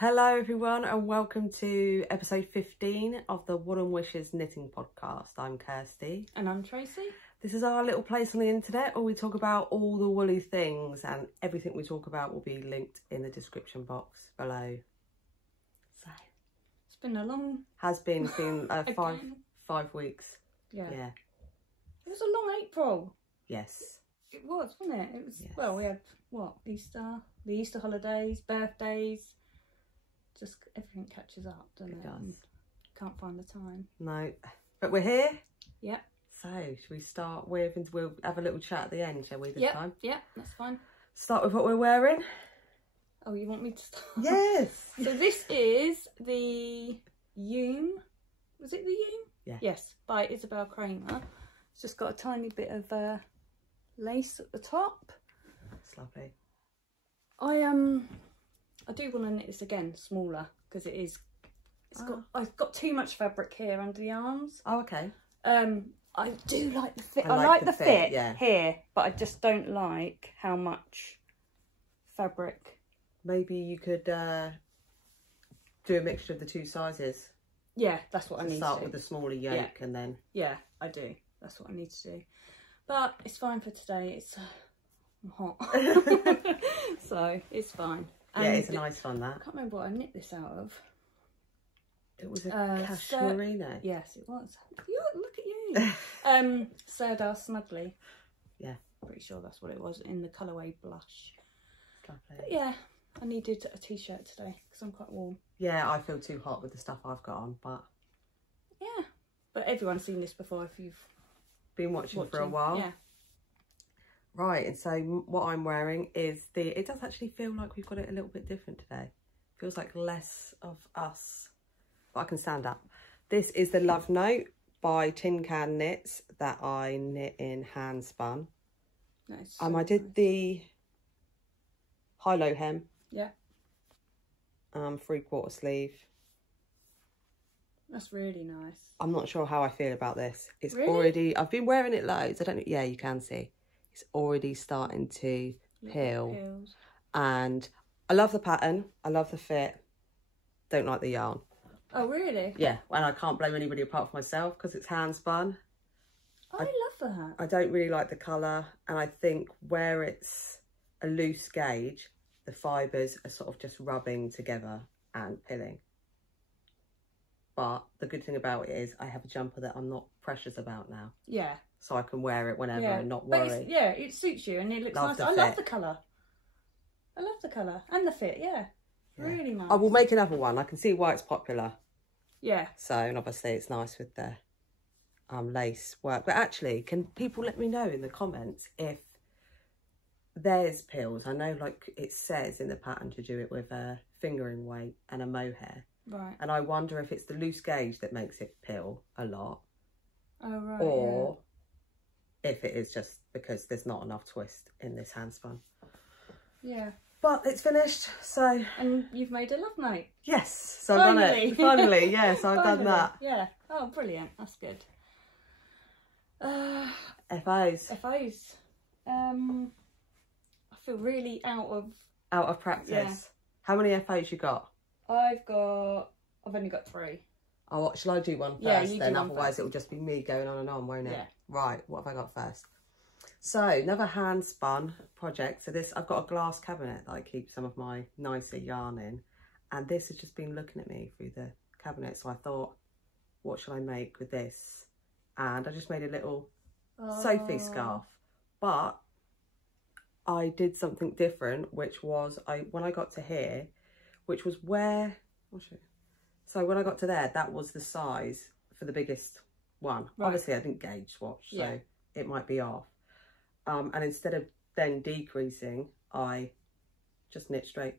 Hello everyone and welcome to episode 15 of the Woolen Wishes Knitting Podcast. I'm Kirsty. And I'm Tracy. This is our little place on the internet where we talk about all the woolly things, and everything we talk about will be linked in the description box below. So it's been a long... Has been, it's been 5 weeks. Yeah. It was a long April. Yes. It was, wasn't it? It was, yes. Well, we had, what, Easter, the Easter holidays, birthdays. Just everything catches up, doesn't it? It does. Can't find the time. No, but we're here. Yep. So, should we start with, and we'll have a little chat at the end, shall we, this time? Yeah, that's fine. Start with what we're wearing. Oh, you want me to start? Yes. So this is the Yume. Was it the Yume? Yeah. Yes, by Isabell Kraemer. It's just got a tiny bit of lace at the top. It's lovely. I do want to knit this again smaller because I've got too much fabric here under the arms. Oh, okay. I do like the fit. I like the fit, yeah, here, but I just don't like how much fabric. Maybe you could do a mixture of the two sizes. Yeah, that's what I need to start with the smaller yoke and then... Yeah, I do. That's what I need to do. But it's fine for today. It's I'm hot. So it's fine. And yeah, it's a nice one, that. I can't remember what I knit this out of. It was a cashmere merino. Yes, it was. Look at you. Sirdar Snuggly. Yeah. Pretty sure that's what it was in the colourway blush. Lovely. But yeah, I needed a t-shirt today because I'm quite warm. Yeah, I feel too hot with the stuff I've got on, but... Yeah. But everyone's seen this before if you've... Been watching for a while. Yeah. Right, and so what I'm wearing is it does actually feel like we've got it a little bit different today. Feels like less of us, but I can stand up. This is the Love Note by Tin Can Knits that I knit in hand spun. Nice. I did the high-low hem. Yeah. 3/4 sleeve. That's really nice. I'm not sure how I feel about this. It's really? already, I've been wearing it loads. I don't know. Yeah, you can see. It's already starting to peel. And I love the pattern. I love the fit. Don't like the yarn. Oh, really? Yeah, and I can't blame anybody apart from myself because it's hand spun. I love that. I don't really like the colour, and I think where it's a loose gauge, the fibres are sort of just rubbing together and pilling. But the good thing about it is I have a jumper that I'm not precious about now. Yeah. So I can wear it whenever and not worry. But it suits you and it looks nice. I love the colour. I love the colour and the fit, yeah. Really nice. I will make another one. I can see why it's popular. Yeah. So, and obviously it's nice with the lace work. But actually, can people let me know in the comments if there's pills? I know, like it says in the pattern to do it with a fingering weight and a mohair. Right. And I wonder if it's the loose gauge that makes it pill a lot. Oh, right. Or if it is just because there's not enough twist in this hand spun. Yeah. But it's finished, so... And you've made a Love Note. Yes, so I've done it. Finally, yes, I've done that. Yeah. Oh, brilliant. That's good. FOs. FOs. I feel really out of practice. Yeah. How many FOs you got? I've only got 3. Oh, shall I do one first? Yeah, you then? do one Otherwise first. it'll just be me going on and on, won't it? Yeah. Right, what have I got first? So, another hand spun project. So this, I've got a glass cabinet that I keep some of my nicer yarn in. And this has just been looking at me through the cabinet. So I thought, what shall I make with this? And I just made a little Sophie scarf. But I did something different, which was, when I got to here, which was where, so when I got to there, that was the size for the biggest one. Right. Obviously, I didn't gauge swatch, so it might be off. And instead of then decreasing, I just knit straight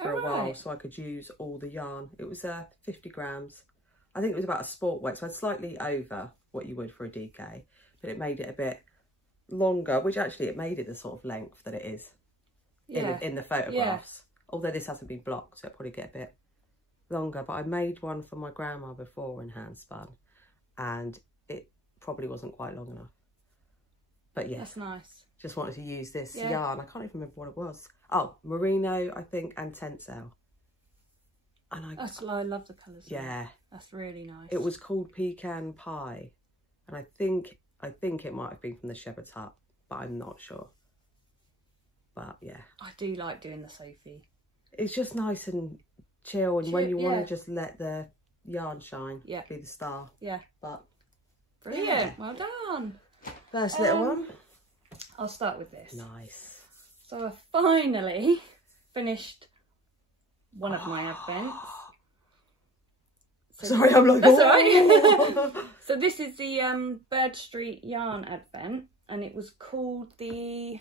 for a while so I could use all the yarn. It was 50 grams. I think it was about a sport weight, so I'd slightly over what you would for a DK, but it made it a bit longer, which actually it made it the sort of length that it is in the photographs. Although this hasn't been blocked, so it'll probably get a bit longer. But I made one for my grandma before in hand spun, and it probably wasn't quite long enough. But yeah, that's nice. Just wanted to use this yarn. I can't even remember what it was. Oh, merino, I think, and tencel. And I love the colours. Yeah. That's really nice. It was called Pecan Pie. And I think it might have been from the Shepherd's Hut, but I'm not sure. But yeah. I do like doing the Sophie. It's just nice and chill, and when you want to just let the yarn shine, be the star. Yeah. But brilliant. Yeah. Well done. First little one. I'll start with this. Nice. So I finally finished one of my advents. So sorry, I'm like, that's all right. So this is the Bird Street Yarn Advent, and it was called the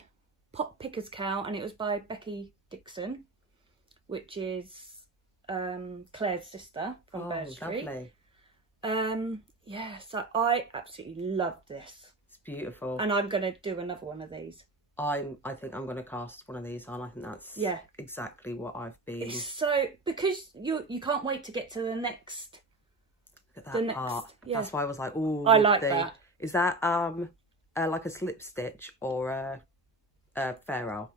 Pot Picker's KAL, and it was by Becky Dixon, which is Claire's sister from Bird Street. Lovely. Yeah, so I absolutely love this. It's beautiful. And I'm going to do another one of these. I think I'm going to cast one of these on. I think that's exactly what I've been. It's so, because you can't wait to get to the next. Look at that part. Yeah. That's why I was like, oh, I like that. Is that like a slip stitch or a ferrule?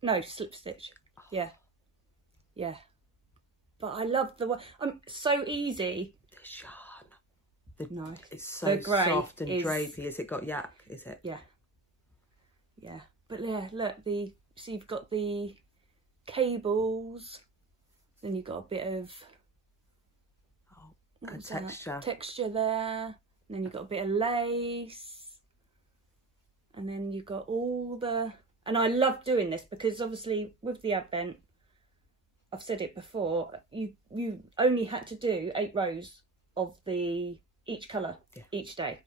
No, slip stitch. Yeah. Yeah. But I love the way, so easy. This yarn. Nice. It's so soft and drapey. Has it got yak? Is it? Yeah. Yeah. But yeah, look, so you've got the cables, then you've got a bit of texture there, and then you've got a bit of lace, and then you've got all the, and I love doing this because obviously with the Advent, I've said it before, you only had to do 8 rows of each colour each day.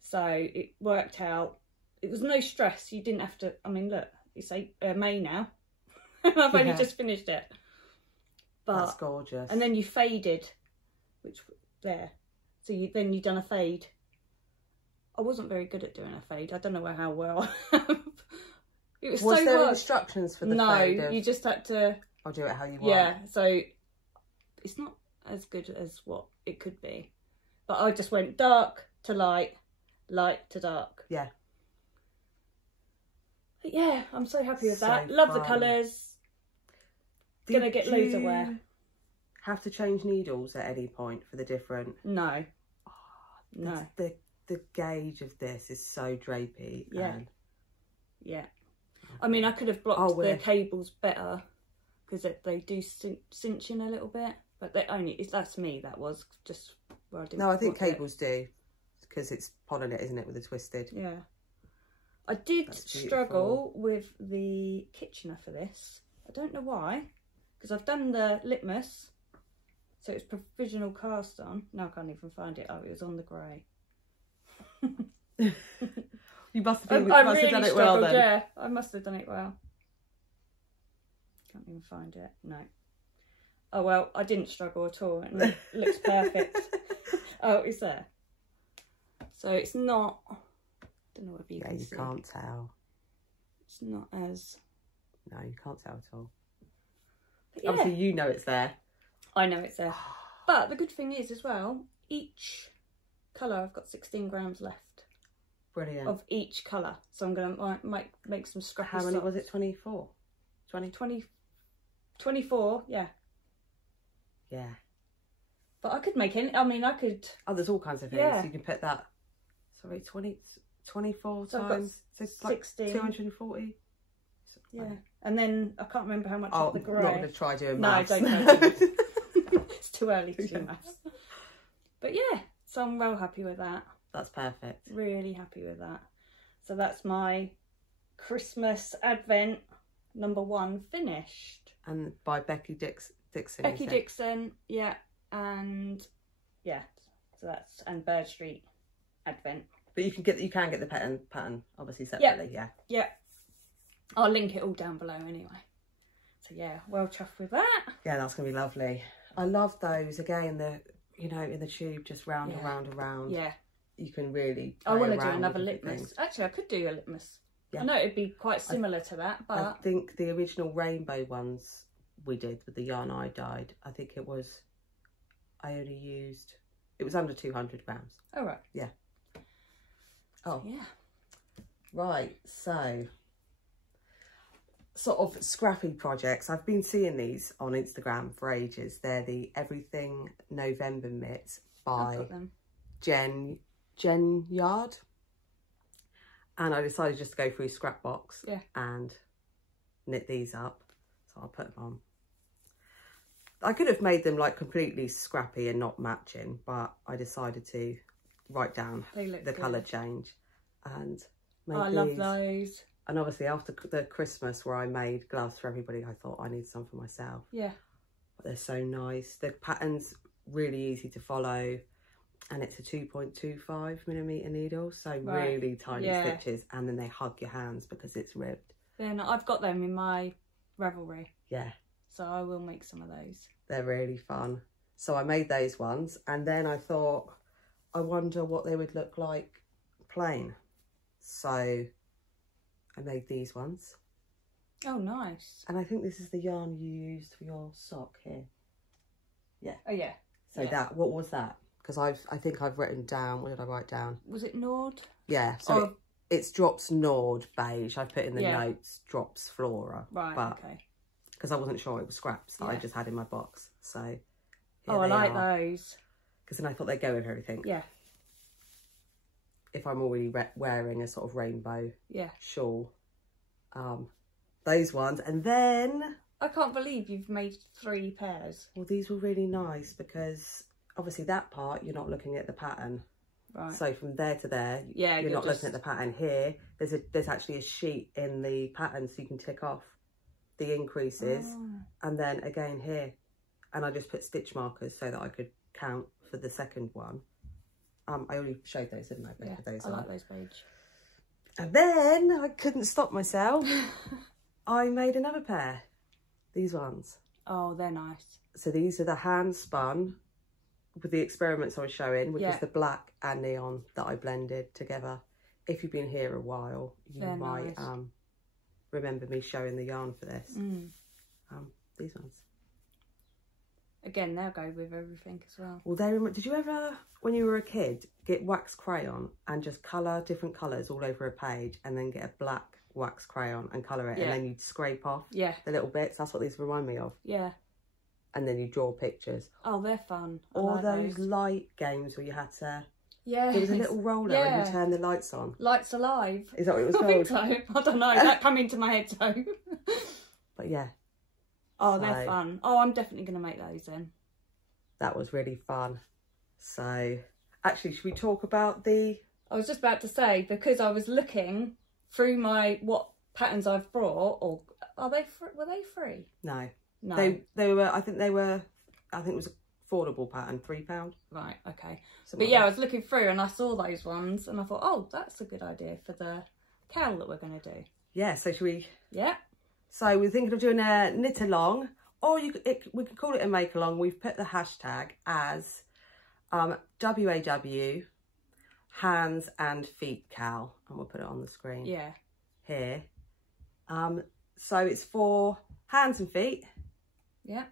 So it worked out, it was no stress, you didn't have to, I mean look, it's May now, I've only just finished it. But, that's gorgeous. And then you faded, which there, so then you done a fade. I wasn't very good at doing a fade, I don't know how well. It was so there hard. Instructions for the fade? No, you just had to. I'll do it how you want. Yeah, so it's not as good as what it could be. But I just went dark to light, light to dark. Yeah. But yeah, I'm so happy with that. Love the colours. Gonna get loads of wear. Have to change needles at any point for the different? No. Oh, no. The gauge of this is so drapey. Yeah. And... yeah. I mean, I could have blocked the cables better because they do cinch in a little bit, but that's me. That was just where I didn't. No, I think cables do because it's pollen it, isn't it, with the twisted? Yeah. I did struggle with the Kitchener for this. I don't know why, because I've done the litmus, so it's provisional cast on. Now I can't even find it. Oh, it was on the grey. You must have done it well then. Yeah, I must have done it well. Can't even find it. No. Oh well, I didn't struggle at all. It looks perfect. Oh, it's there. So it's not. I don't know if you can see. You can't tell. It's not as. No, you can't tell at all. Yeah. Obviously, you know it's there. I know it's there. But the good thing is as well, each colour I've got 16 grams left. Brilliant. Of each colour. So I'm going to might make some scrappy How many socks. was it? 24? 24, yeah. Yeah. But I could make any, I mean, I could... Oh, there's all kinds of things. Yeah. You can put that, sorry, 24 so times. So it's like 16. 240. Yeah. And then I can't remember how much of the grey. I'm not going to try doing maths. No, don't do maths. It's too early to do maths. But yeah, so I'm well happy with that. That's perfect. Really happy with that. So that's my Christmas Advent #1 finished. And by Becky Dixon. Becky Dixon, yeah. And yeah, so that's, and Bird Street Advent. But you can get the pattern obviously separately, yeah. Yeah. I'll link it all down below anyway. So yeah, well chuffed with that. Yeah, that's gonna be lovely. I love those again. In the tube, just round and round and round. Yeah. You can really. I want to do another litmus. Things. Actually, I could do a litmus. Yeah. I know it'd be quite similar to that, but I think the original rainbow ones we did with the yarn I dyed, I think it was. I only used. It was under 200 grams. Oh right. Yeah. Oh yeah. Right. So sort of scrappy projects. I've been seeing these on Instagram for ages. They're the Everything November mitts by Jen Yard. And I decided just to go through Scrapbox and knit these up. So I'll put them on. I could have made them like completely scrappy and not matching, but I decided to write down the colour change and make these. I love those. And obviously after the Christmas where I made gloves for everybody, I thought I need some for myself. Yeah. But they're so nice. The pattern's really easy to follow, and it's a 2.25mm needle, so really tiny stitches, and then they hug your hands because it's ribbed. Then I've got them in my Ravelry. Yeah. So I will make some of those. They're really fun. So I made those ones, and then I thought, I wonder what they would look like plain. So I made these ones. Oh, nice. And I think this is the yarn you used for your sock here. Yeah. Oh, yeah. So that, what was that? Because I think I've written down, what did I write down? Was it Nord? Yeah. So it's Drops Nord beige. I put in the notes Drops Flora. Right, okay. Because I wasn't sure it was scraps that I just had in my box. So I like those. Because then I thought they'd go with everything. Yeah. If I'm already wearing a sort of rainbow shawl. Those ones. And then... I can't believe you've made 3 pairs. Well, these were really nice because obviously that part, you're not looking at the pattern. Right. So from there to there, you're not looking at the pattern. Here, there's actually a sheet in the pattern so you can tick off the increases. And then again here. And I just put stitch markers so that I could count for the second one. I already showed those, didn't I? Yeah, I like those beige. And then I couldn't stop myself. I made another pair. These ones. Oh, they're nice. So these are the hand spun with the experiments I was showing, which is the black and neon that I blended together. If you've been here a while, you might remember me showing the yarn for this. These ones. Again, they'll go with everything as well. Well, did you ever, when you were a kid, get wax crayon and just colour different colours all over a page and then get a black wax crayon and colour it and then you'd scrape off the little bits? That's what these remind me of. Yeah. And then you draw pictures. Oh, they're fun. Or those light games where you had to... Yeah. There was a little roller and you turn the lights on. Lights Alive. Is that what it was called? I think so. I don't know. That come into my head too. But yeah. Oh, they're fun. Oh, I'm definitely going to make those then. That was really fun. So, actually, should we talk about the... I was just about to say, because I was looking through what patterns I've brought, or were they free? No. No. They were, I think it was affordable pattern, £3. Right, okay. But yeah, I was looking through and I saw those ones and I thought, oh, that's a good idea for the KAL that we're going to do. Yeah, so should we... Yeah. So we're thinking of doing a knit along, or we could call it a make along. We've put the hashtag as WAW hands and feet KAL, and we'll put it on the screen. Yeah. Here. So it's for hands and feet. Yeah.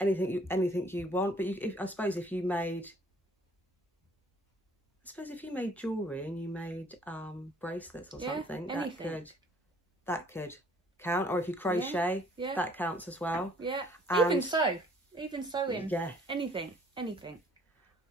Anything you want, but I suppose if you made jewellery and you made bracelets or something, that could count. Or if you crochet, that counts as well. Yeah. And even sewing. Yeah. Anything.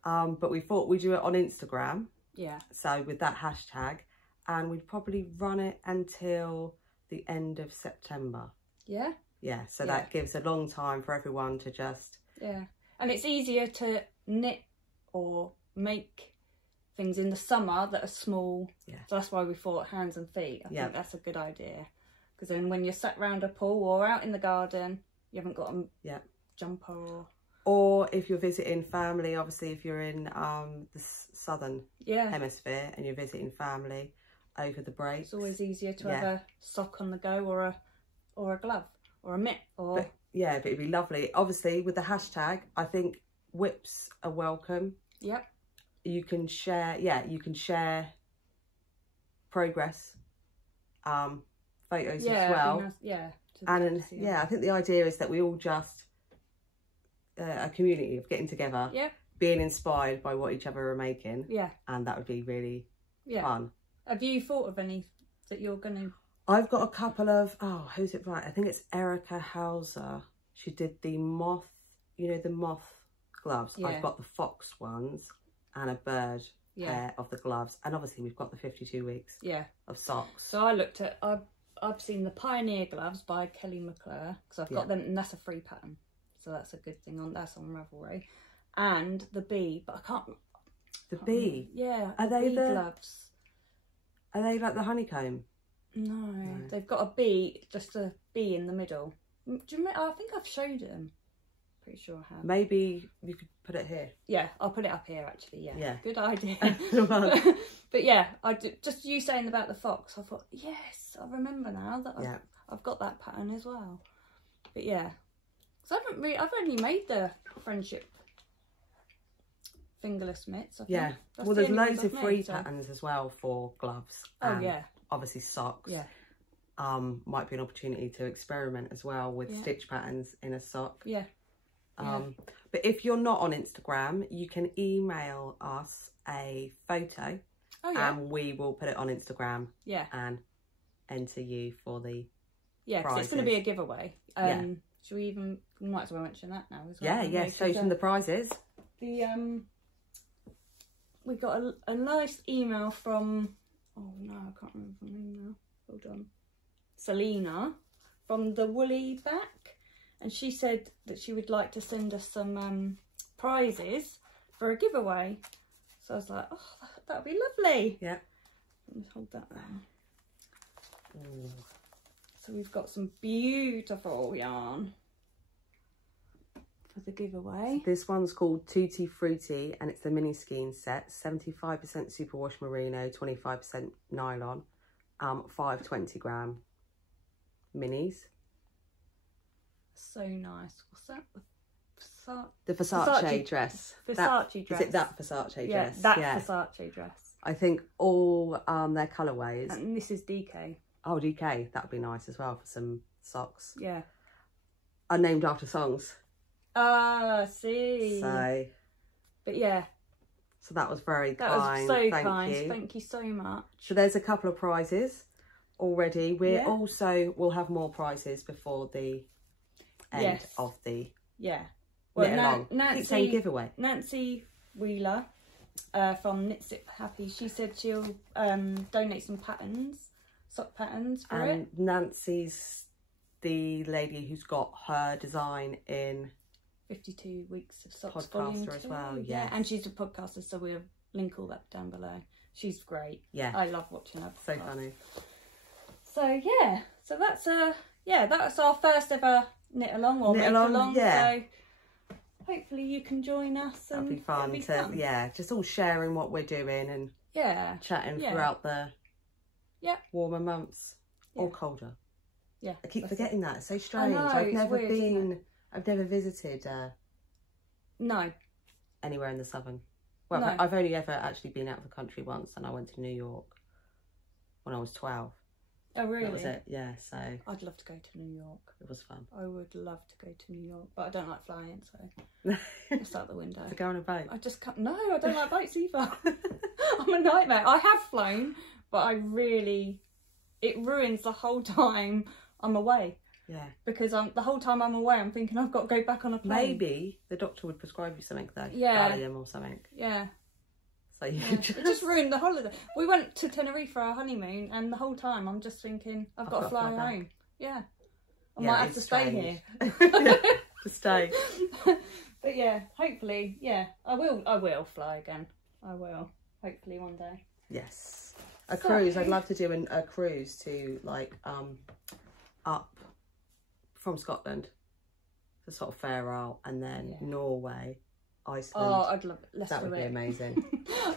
But we thought we'd do it on Instagram. Yeah. So with that hashtag, and we'd probably run it until the end of September. Yeah. Yeah, so that gives a long time for everyone to just... Yeah, and it's easier to knit or make things in the summer that are small. Yeah. So that's why we thought hands and feet. I think that's a good idea. Because then when you're sat round a pool or out in the garden, you haven't got a jumper or... Or if you're visiting family, obviously if you're in the southern hemisphere and you're visiting family over the break. It's always easier to have a sock on the go or a glove. Or a mitt, but it'd be lovely. Obviously, with the hashtag, I think whips are welcome. Yep. You can share, progress, photos as well. Nice, and I think the idea is that we all just a community of getting together, being inspired by what each other are making. Yeah. And that would be really fun. Have you thought of any that you're going to? I've got a couple of, oh, who's it right? I think it's Erica Hauser. She did the moth, you know, the moth gloves. Yeah. I've got the fox ones and a bird pair of the gloves. And obviously we've got the 52 weeks of socks. So I looked at, I've seen the Pioneer gloves by Kelly McClure, because I've got them, and that's a free pattern. So that's a good thing, that's on Ravelry. And the bee, but I can't. The bee? Yeah. Are they the gloves? Are they like the honeycomb? No, they've got a bee, just a bee in the middle. Do you remember? I think I've showed them. Pretty sure I have. Maybe you could put it here. Yeah, I'll put it up here actually. Yeah. Good idea. But yeah, just you saying about the fox, I thought, yes, I remember now that I've got that pattern as well. But yeah, so I've only made the friendship fingerless mitts. I think. Well, there's loads of free patterns as well for gloves. Oh yeah. Obviously socks. Yeah. Might be an opportunity to experiment as well with stitch patterns in a sock. Yeah. But if you're not on Instagram, you can email us a photo and we will put it on Instagram and enter you for the prizes. It's going to be a giveaway. Should we might as well mention that now as well. Yeah, show them the prizes. We got a nice email from, oh no, I can't remember the name now. Hold on. Selena from the Woolly Back. And she said that she would like to send us some prizes for a giveaway. So I was like, oh, that would be lovely. Yeah. Let's hold that down. Ooh. So we've got some beautiful yarn for the giveaway. This one's called Tutti Frutti and it's the mini skein set. 75% superwash merino, 25% nylon, 520 gram minis. So nice. What's that? The Versace dress. Versace dress. Is it that Versace dress? Yeah, that Versace dress. I think all their colourways. And this is DK. Oh, DK. That would be nice as well for some socks. Yeah. Are named after songs. Ah, see. So. But yeah. So that was very kind. That was so kind. Thank you so much. So there's a couple of prizes already. We'll have more prizes before the end of the well, Nancy, keep saying giveaway. Nancy Wheeler from Knit Sip Happy, she said she'll donate some patterns, sock patterns for it. Nancy's the lady who's got her design in 52 Weeks of Socks podcaster as well. And she's a podcaster, so we'll link all that down below. She's great. I love watching her podcast. So funny. So yeah, so that's that's our first ever knit along or make along. So hopefully you can join us. And that'll be fun just all sharing what we're doing and chatting throughout the warmer months or colder. I keep forgetting that. It's so strange. I've never visited anywhere in the southern. Well, I've only ever actually been out of the country once, and I went to New York when I was 12. Oh really? That was it. Yeah. So I'd love to go to New York. It was fun. I would love to go to New York, but I don't like flying, so it's out the window. To go on a boat. I just can't. No, I don't like boats either. I'm a nightmare. I have flown, but it ruins the whole time I'm away. Yeah. Because the whole time I'm away, I'm thinking I've got to go back on a plane. Maybe the doctor would prescribe you something though. Yeah. Valium or something. Yeah. So you it just ruined the holiday. We went to Tenerife for our honeymoon, and the whole time I'm just thinking I've got to fly home. Yeah. I might have to stay here. To stay. But yeah, hopefully, I will fly again. I will. Hopefully one day. Yes. A cruise. I'd love to do a cruise to like up from Scotland to sort of Faroe and then Norway, Iceland. Oh, I'd love it. That would be amazing.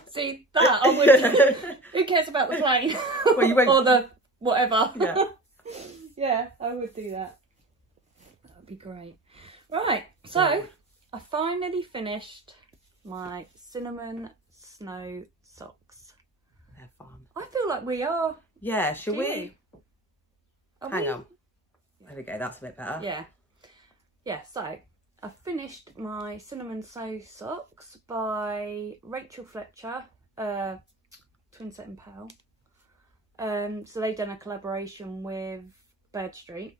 See, that I would. Who cares about the plane? Well, you won't... or the whatever. Yeah. Yeah, I would do that. That would be great. Right, so I finally finished my cinnamon snow socks. They're fun. I feel like we are. Yeah, shall we? Hang on. There we go, that's a bit better. Yeah. Yeah, so I finished my cinnamon snow socks by Rachel Fletcher, Twin Set and Pal. So they've done a collaboration with Bird Street,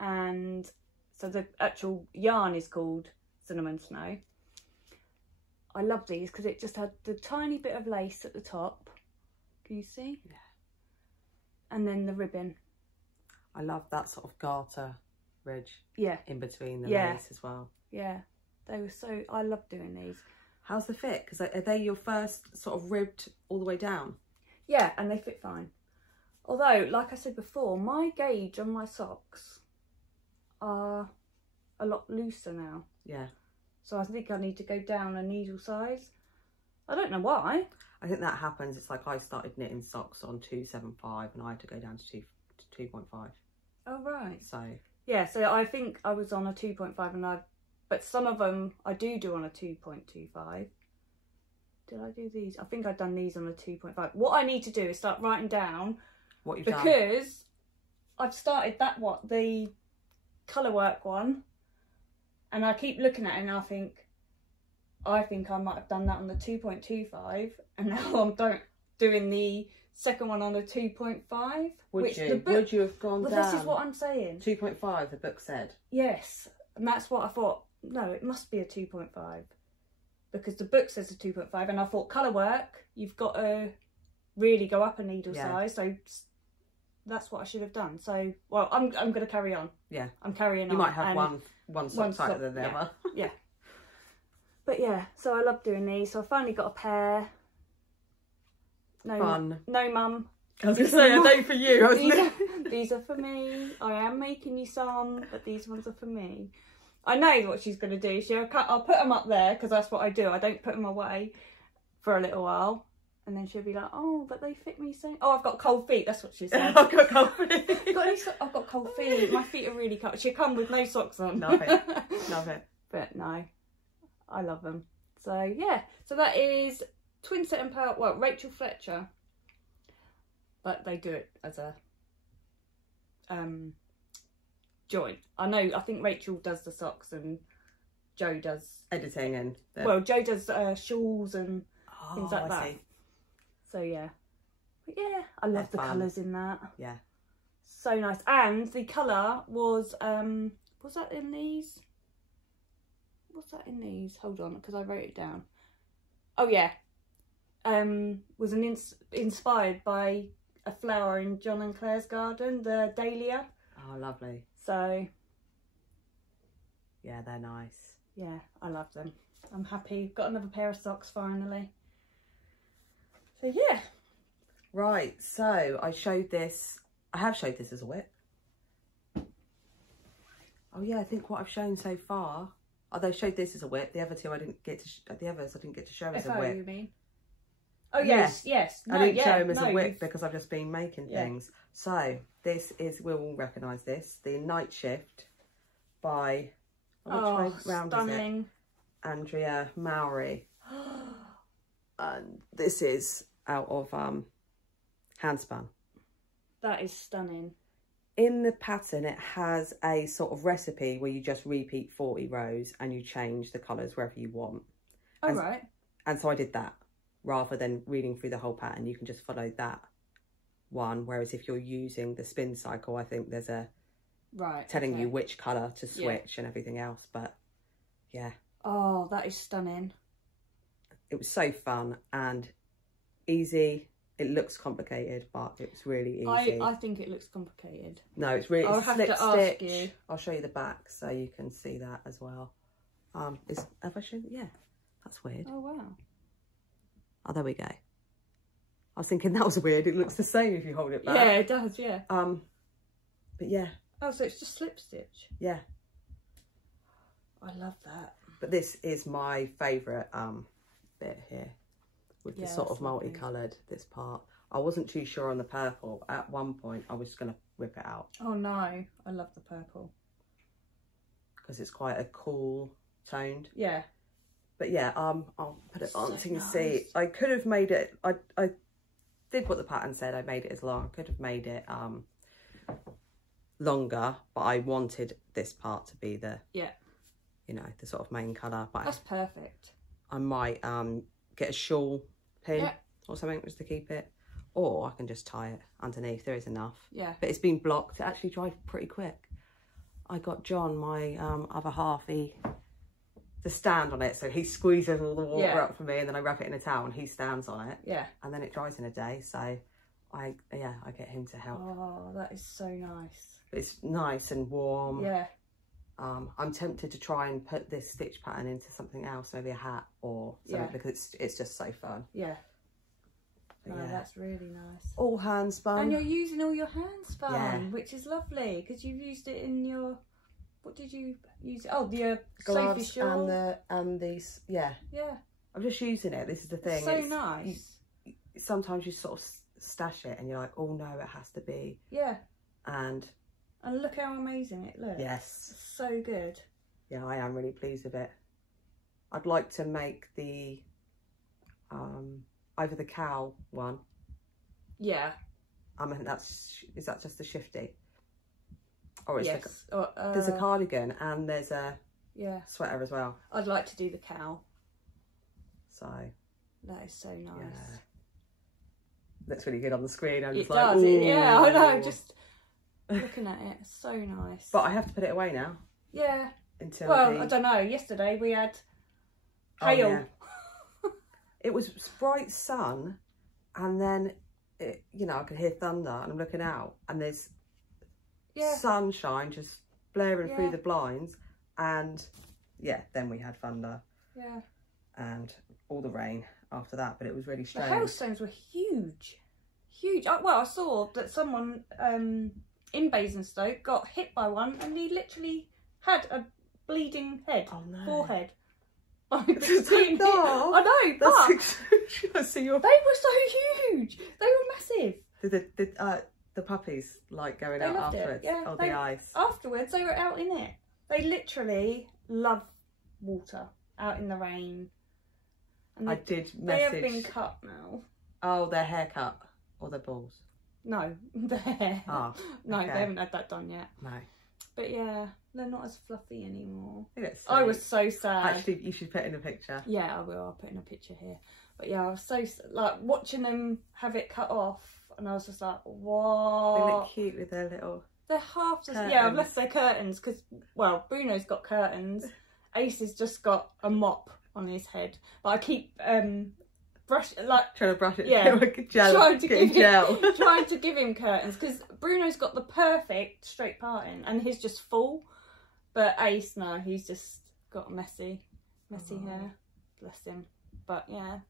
and so the actual yarn is called Cinnamon Snow. I love these because it just had the tiny bit of lace at the top. Can you see? Yeah. And then the ribbon. I love that sort of garter ridge. Yeah. In between the lace as well. Yeah. They were so, I love doing these. How's the fit? Because are they your first sort of ribbed all the way down? Yeah, and they fit fine. Although, like I said before, my gauge on my socks are a lot looser now. Yeah. So I think I need to go down a needle size. I don't know why. I think that happens. It's like I started knitting socks on 275 and I had to go down to 2.5. Oh, right. So yeah, so I think I was on a 2.5 but some of them I do on a 2.25. Did I do these? I think I've done these on a 2.5. What I need to do is start writing down what you've done. Because I've started the colour work one, and I keep looking at it and I think I might have done that on the 2.25, and now I'm doing the second one on the 2.5. Would you have gone down? This is what I'm saying. 2.5, the book said. Yes, and that's what I thought. No, it must be a 2.5 because the book says a 2.5, and I thought colour work, you've got to really go up a needle size, so that's what I should have done. So, well, I'm going to carry on. Yeah, I'm carrying on. You might have one sock tighter than the other. Yeah. But yeah, so I love doing these. So I finally got a pair. No, Fun. No, Mum. I was going to say, are they for you? These are for me. I am making you some, but these ones are for me. I know what she's going to do. I'll put them up there because that's what I do. I don't put them away for a little while. And then she'll be like, oh, but they fit me so... Oh, I've got cold feet. That's what she said. I've got cold feet. I've got cold feet. My feet are really cold. She'll come with no socks on. Love it. Love it. But no, I love them. So, yeah. So that is Twin Set and Pearl... Well, Rachel Fletcher. But they do it as a joint. I think Rachel does the socks and Jo does... Editing and... Well, Jo does shawls and things like that. See. So yeah, but yeah, I love the colours in that. Yeah, so nice. And the colour was that in these? Was that in these? Hold on, because I wrote it down. Oh yeah, was inspired by a flower in John and Claire's garden, the dahlia. Oh, lovely. So yeah, they're nice. Yeah, I love them. I'm happy. Got another pair of socks finally. So yeah. Right, so I have showed this as a whip. Oh yeah, I think what I've shown so far, although I showed this as a whip, the other two I didn't get to show as a whip. You mean? Oh yes, yes. No, I didn't show them as a whip because I've just been making things. So this is, we'll all recognise this, the Night Shift by, stunning, Andrea Mowry. And this is out of handspun. That is stunning. In the pattern it has a sort of recipe where you just repeat 40 rows and you change the colours wherever you want. Right. And so I did that rather than reading through the whole pattern. You can just follow that one, whereas if you're using the spin cycle, I think there's a telling you which colour to switch and everything else. But yeah. Oh, that is stunning. It was so fun and easy. It looks complicated, but it's really easy. I think it looks complicated. No, it's really I'll have to ask you. I'll show you the back so you can see that as well. Have I shown? Yeah, that's weird. Oh wow. Oh, there we go. I was thinking that was weird. It looks the same if you hold it back. Yeah, it does. Yeah. But yeah. Oh, so it's just slip stitch. Yeah. I love that. But this is my favourite bit here with the sort of multicoloured, this part. I wasn't too sure on the purple. At one point I was just going to rip it out. Oh no, I love the purple. Because it's quite a cool toned. Yeah. But yeah, I'll put it on so you can see. I could have made it, I did what the pattern said, I made it as long. I could have made it longer, but I wanted this part to be the, you know, the sort of main colour. But that's perfect. I might get a shawl pin or something just to keep it. or I can just tie it underneath. There is enough. Yeah. But it's been blocked. It actually dried pretty quick. I got John, my other half, the stand on it, so he squeezes all the water up for me, and then I wrap it in a towel and he stands on it. Yeah. And then it dries in a day, so I get him to help. Oh, that is so nice. It's nice and warm. Yeah. I'm tempted to try and put this stitch pattern into something else, maybe a hat or something, because it's just so fun. Yeah. But no, that's really nice. All hand spun. And you're using all your hand spun, Yeah. which is lovely, because you've used it in your, what did you use? Oh, the gloves Sophie shawl. and these, yeah. I'm just using it. This is the thing. It's so nice. Sometimes you sort of stash it and you're like, oh no, it has to be. Yeah. And look how amazing it looks. Yes. It's so good. Yeah, I am really pleased with it. I'd like to make the either the KAL one. Yeah. I mean, is that just the shifty? Or is yes. There's a cardigan and there's a sweater as well. I'd like to do the KAL. So that is so nice. Yeah. Looks really good on the screen. I'm it just does. like, Yeah, I know. Just looking at it, it's so nice. But I have to put it away now. Yeah. Until I don't know. Yesterday we had hail. Oh, yeah. It was bright sun, and then I could hear thunder, and I'm looking out, and there's sunshine just blaring through the blinds, and then we had thunder. Yeah. And all the rain after that, but it was really strange. The hailstones were huge. Well, I saw that someone in Basingstoke got hit by one, and he literally had a bleeding head, forehead. I know, That's so you're... They were so huge. They were massive. Did the puppies like going out afterwards? Yeah, the ice. Afterwards, they were out in it. They literally love water, out in the rain. And I did message. They have been cut now. Oh, their haircut or their balls? No, their hair. Oh, no, they haven't had that done yet. No. But yeah, they're not as fluffy anymore. I was so sad. Actually, you should put in a picture. Yeah, I will. I'll put in a picture here. But yeah, I was so like watching them have it cut off, and I was just like, what? They look cute with their little. They're half just yeah. I've left their curtains because Bruno's got curtains. Ace has just got a mop on his head, but I keep trying to brush it. Yeah, trying to give him curtains because Bruno's got the perfect straight parting and he's just full, but Ace he's just got messy hair. Bless him. But yeah,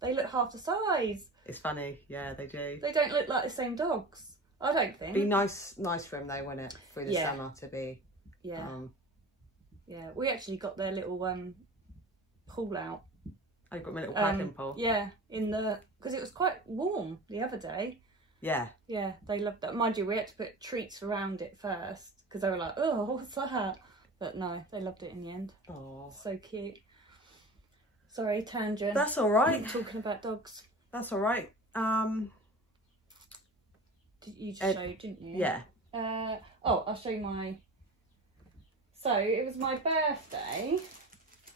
they look half the size. It's funny, yeah, they do. They don't look like the same dogs, I don't think. Be nice for him though, wouldn't it, through the summer to be. Yeah. Yeah, we actually got their little pool out. I got my little paddling pool. Yeah, because it was quite warm the other day. Yeah. Yeah, they loved that. Mind you, we had to put treats around it first because they were like, oh, what's that? But no, they loved it in the end. Oh, so cute. Sorry, tangent. That's all right. Talking about dogs. That's all right. You just showed, didn't you? Yeah. I'll show you my. So it was my birthday,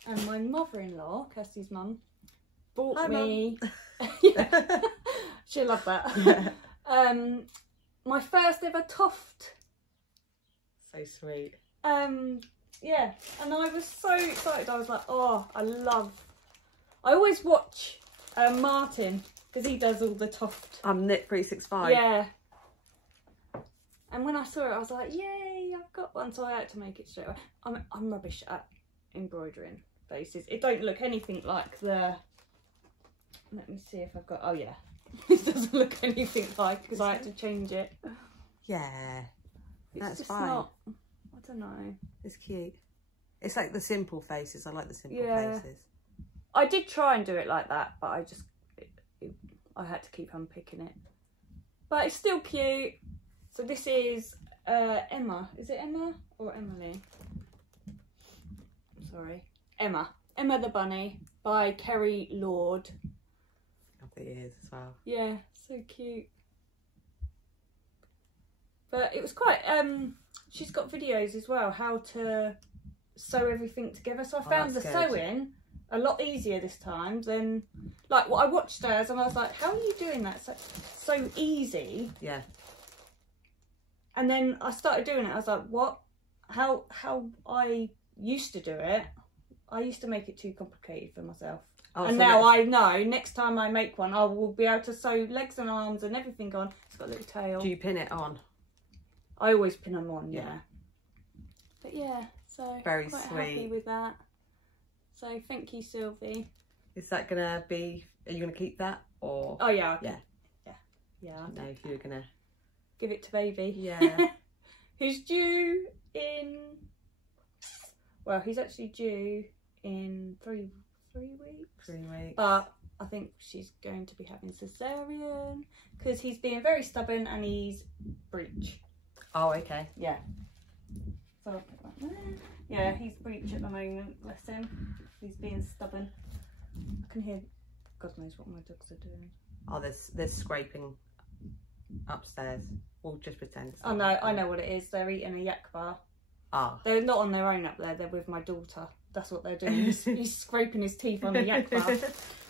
and my mother-in-law, Kirsty's mum, bought me. Yeah, she'll love that. Yeah. My first ever tuft. So sweet. Yeah, and I was so excited. I was like, oh, I always watch Martin because he does all the tuft. Knit 365. Yeah. And when I saw it, I was like, yay, I've got one. So I had to make it straight away. I'm rubbish at embroidering faces. It don't look anything like the... Let me see if I've got... Oh, yeah. It doesn't look anything like because I had to change it. Yeah. That's just fine. Not, I don't know. It's cute. It's like the simple faces. I like the simple faces. I did try and do it like that, but I had to keep unpicking it. But it's still cute. So this is Emma. Is it Emma or Emily? Sorry. Emma. Emma the Bunny by Kerry Lord. Love the ears as well. Yeah, so cute. But it was quite... she's got videos as well, how to sew everything together. So I found the sewing a lot easier this time than, like, what I watched hers and I was like, how are you doing that so easy? Yeah. And then I started doing it. I was like, what? How I used to do it, I used to make it too complicated for myself. Oh, and so now I know next time I make one, I will be able to sew legs and arms and everything on. It's got a little tail. Do you pin it on? I always pin them on, yeah. But yeah, so very quite sweet. Happy with that. So thank you, Sylvie. Is that gonna be? Are you gonna keep that or? Oh yeah. Yeah. Yeah. I don't know if you were gonna give it to baby. Yeah. Who's due in? Well, he's actually due in 3 weeks. 3 weeks. But I think she's going to be having cesarean because he's being very stubborn and he's breech. Oh, okay. Yeah. So yeah, he's breech at the moment. Bless him. He's being stubborn. I can hear. God knows what my dogs are doing. Oh, there's scraping upstairs. We'll just pretend. Oh no, I know what it is. They're eating a yak bar. Ah. They're not on their own up there. They're with my daughter. That's what they're doing. He's scraping his teeth on the yak bar.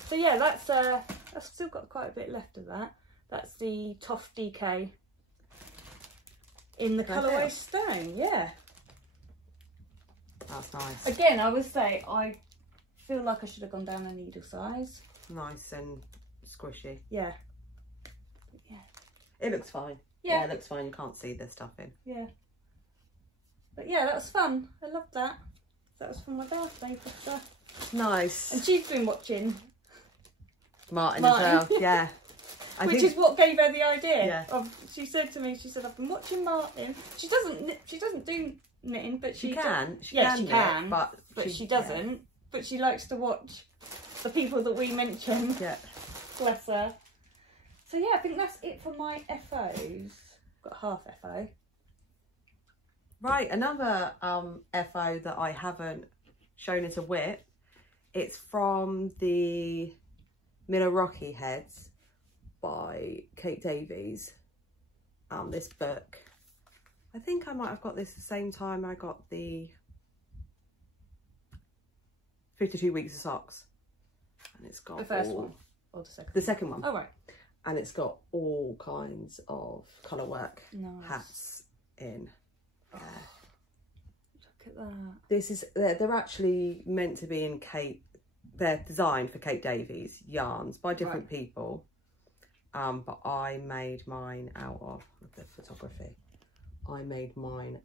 So yeah, that's I've still got quite a bit left of that. That's the Toff DK in the colourway Stone. Yeah. That's nice. Again, I would say I feel like I should have gone down a needle size. Nice and squishy. Yeah. Yeah. It looks fine. Yeah, it looks fine. You can't see the stuff in. Yeah. But yeah, that was fun. I loved that. That was for my birthday for stuff. Nice. And she's been watching Martin as well. Yeah. Which is what gave her the idea. Yeah. She said to me, she said, I've been watching Martin. She doesn't do knitting, but she can. She can, but she doesn't. Yeah. But she likes to watch the people that we mentioned. Yeah. Bless her. So yeah, I think that's it for my FOs. Got half FO. Right, another FO that I haven't shown as a whip. It's from the Milwaukee Heads by Kate Davies. This book. I think I might have got this the same time I got the 52 Weeks of Socks. And it's got the first one or the second? The second one. Oh right. And it's got all kinds of colour work hats in. Oh, look at that. This is, they're actually meant to be in they're designed for Kate Davies yarns by different people. But I made mine out of the photography. I made mine.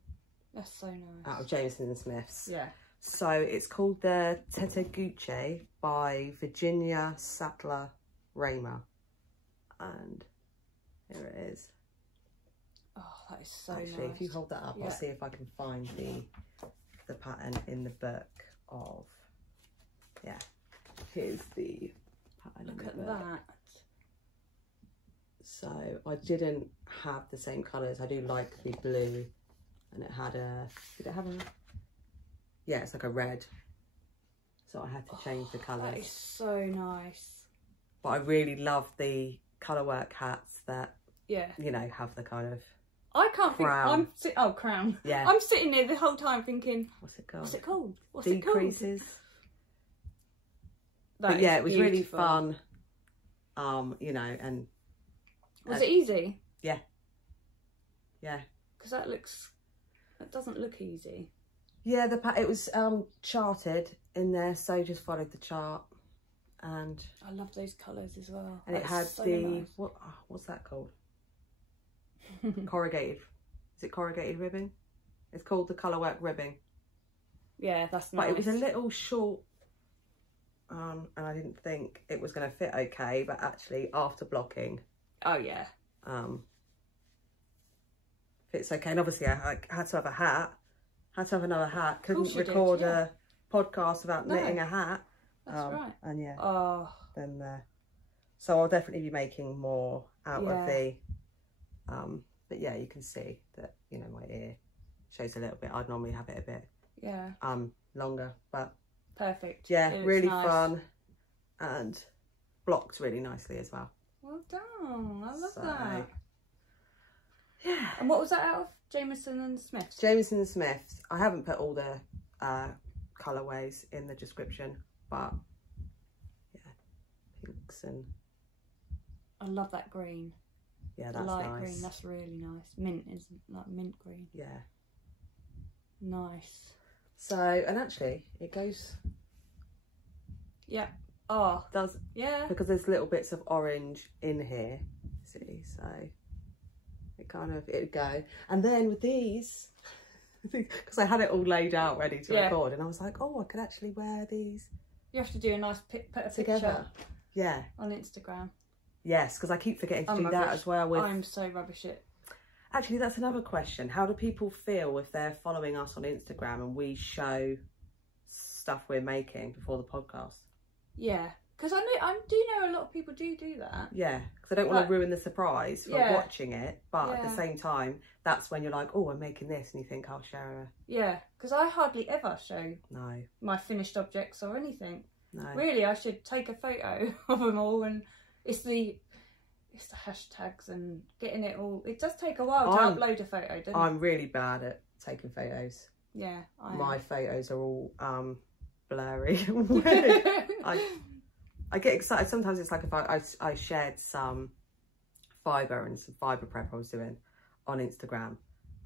That's so nice. Out of Jameson and Smith's. Yeah. So it's called the Teteguche by Virginia Sattler Kraemer. And here it is. Oh, that is so Actually, nice. if you hold that up, I'll see if I can find the pattern in the book of, here's the pattern. Look at that. So I didn't have the same colours. I do like the blue, and it had did it have a, yeah, it's like a red. So I had to change the colours. That is so nice. But I really love the colour work hats that, you know, have the kind of, I can't crown. think. Crown. Yeah. I'm sitting there the whole time thinking, what's it called? What's it called? What's Decreases. it called? But yeah, it was beautiful. really fun. You know, and was it easy? Yeah. Yeah. Because that doesn't look easy. Yeah, it was charted in there, so just followed the chart. And I love those colours as well. And it had so the nice. what's that called? Corrugated. Is it corrugated ribbon? It's called the colour work ribbing. Yeah, that's nice. But it was a little short, and I didn't think it was going to fit okay. But actually, after blocking, fits okay. And obviously, I had to have a hat. Had to have another hat. Couldn't record a podcast without knitting a hat. That's right. And yeah. Oh. Then so I'll definitely be making more out of the. But yeah, you can see that, you know, my ear shows a little bit. I'd normally have it a bit longer, but perfect. Yeah, really nice. Fun, and blocked really nicely as well. Well done. I love that. Yeah. And what was that out of? Jameson and Smith's? Jameson and Smith's. I haven't put all the colourways in the description, but else. And I love that green. yeah, that's light nice. green. That's really nice. Mint, isn't like mint green. Yeah. Nice. So, and actually, it goes. Yeah. Oh, Does yeah. because there's little bits of orange in here. See, so it kind of it'd go. And then with these, because I had it all laid out ready to record, and I was like, oh, I could actually wear these. You have to do a nice put a together. picture. Yeah. On Instagram. Yes, because I keep forgetting to do that as well. I'm so rubbish at. Actually, that's another question. How do people feel if they're following us on Instagram and we show stuff we're making before the podcast? Yeah, because I do know a lot of people do that. Yeah, because I don't want to ruin the surprise for watching it, but at the same time, that's when you're like, oh, I'm making this, and you think I'll share a... Yeah, because I hardly ever show no my finished objects or anything. No. Really, I should take a photo of them all, and it's the hashtags and getting it all. It does take a while to upload a photo, doesn't it? I'm really bad at taking photos. Yeah, my photos are all blurry. I get excited. Sometimes it's like if I shared some fibre and some fibre prep I was doing on Instagram,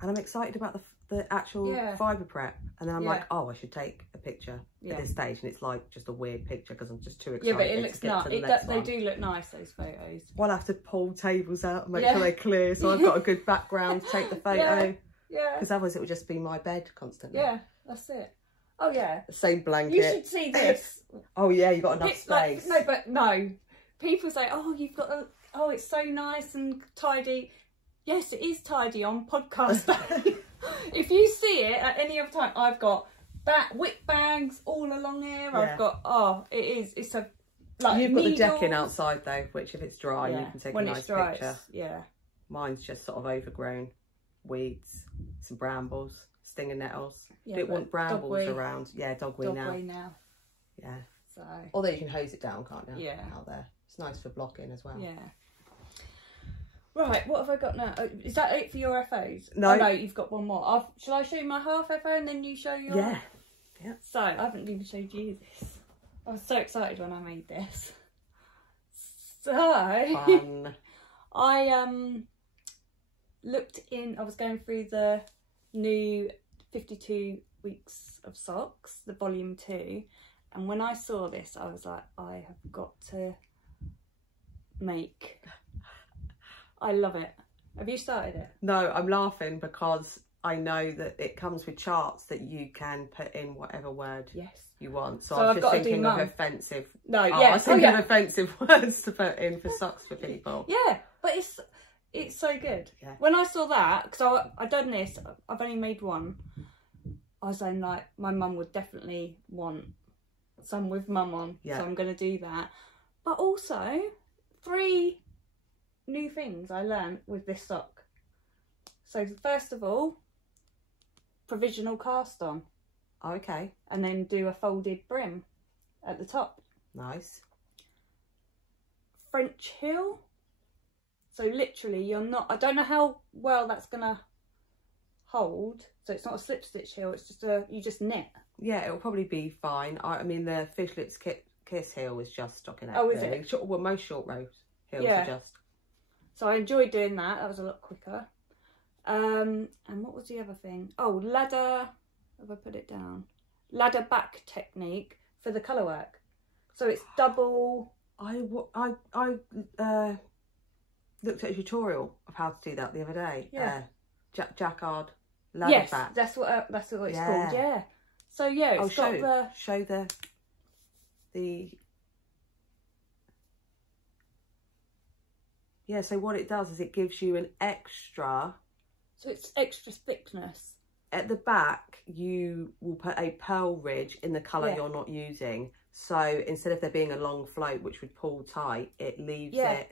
and I'm excited about the actual fibre prep, and then I'm like, oh, I should take a picture at this stage, and it's like just a weird picture because I'm just too excited. Yeah, but it looks nice. They do look nice, those photos. Well, I have to pull tables out and make sure they're clear, so I've got a good background to take the photo. Yeah. Because otherwise it would just be my bed constantly. Yeah, that's it. Oh yeah. The same blanket. You should see this. Oh yeah, you got enough space. No. People say, oh, you've got it's so nice and tidy. Yes, it is tidy on podcast day. If you see it at any other time, I've got whip bags all along here. Yeah. I've got it's a like you've got the decking outside though, which if it's dry you can take a nice picture. Yeah. Mine's just sort of overgrown weeds, some brambles, stinging nettles. Yeah, Don't want brambles around. Yeah, dogweed now. Yeah. So. Although you can hose it down, can't you? Yeah. Out there. It's nice for blocking as well. Yeah. Right, what have I got now? Is that it for your FOs? No. Oh, no, you've got one more. Shall I show you my half FO and then you show your... Yeah. So, I haven't even showed you this. I was so excited when I made this. So... Fun. I looked in... I was going through the new 52 weeks of socks, the volume 2. And when I saw this, I was like, I have got to make... I love it. Have you started it? No, I'm laughing because I know that it comes with charts that you can put in whatever word you want. So I'm just thinking of offensive. No, yeah. I was thinking of offensive words to put in for socks for people. Yeah, but it's so good. Yeah. When I saw that, because I've done this, I've only made one. I was then like, my mum would definitely want some with mum on, so I'm going to do that. But also 3 new things I learned with this sock. So first of all, provisional cast on. Okay. And then do a folded brim at the top. Nice. French heel. So literally you're not, I don't know how well that's gonna hold. So it's not a slip stitch heel, it's just you just knit. Yeah, it'll probably be fine. I mean the Fishlets Kiss heel is just stockinette. Oh, is it? Well, most short row heels are just. So I enjoyed doing that. That was a lot quicker. And what was the other thing? Oh, ladder. Have I put it down? Ladder back technique for the colour work. So it's double. I looked at a tutorial of how to do that the other day. Yeah. Jacquard ladder back. Yes, that's what it's called. Yeah. So yeah, it's got show the. Yeah, so what it does is it gives you an extra... So it's extra thickness. At the back, you will put a pearl ridge in the colour you're not using. So instead of there being a long float, which would pull tight, it leaves it...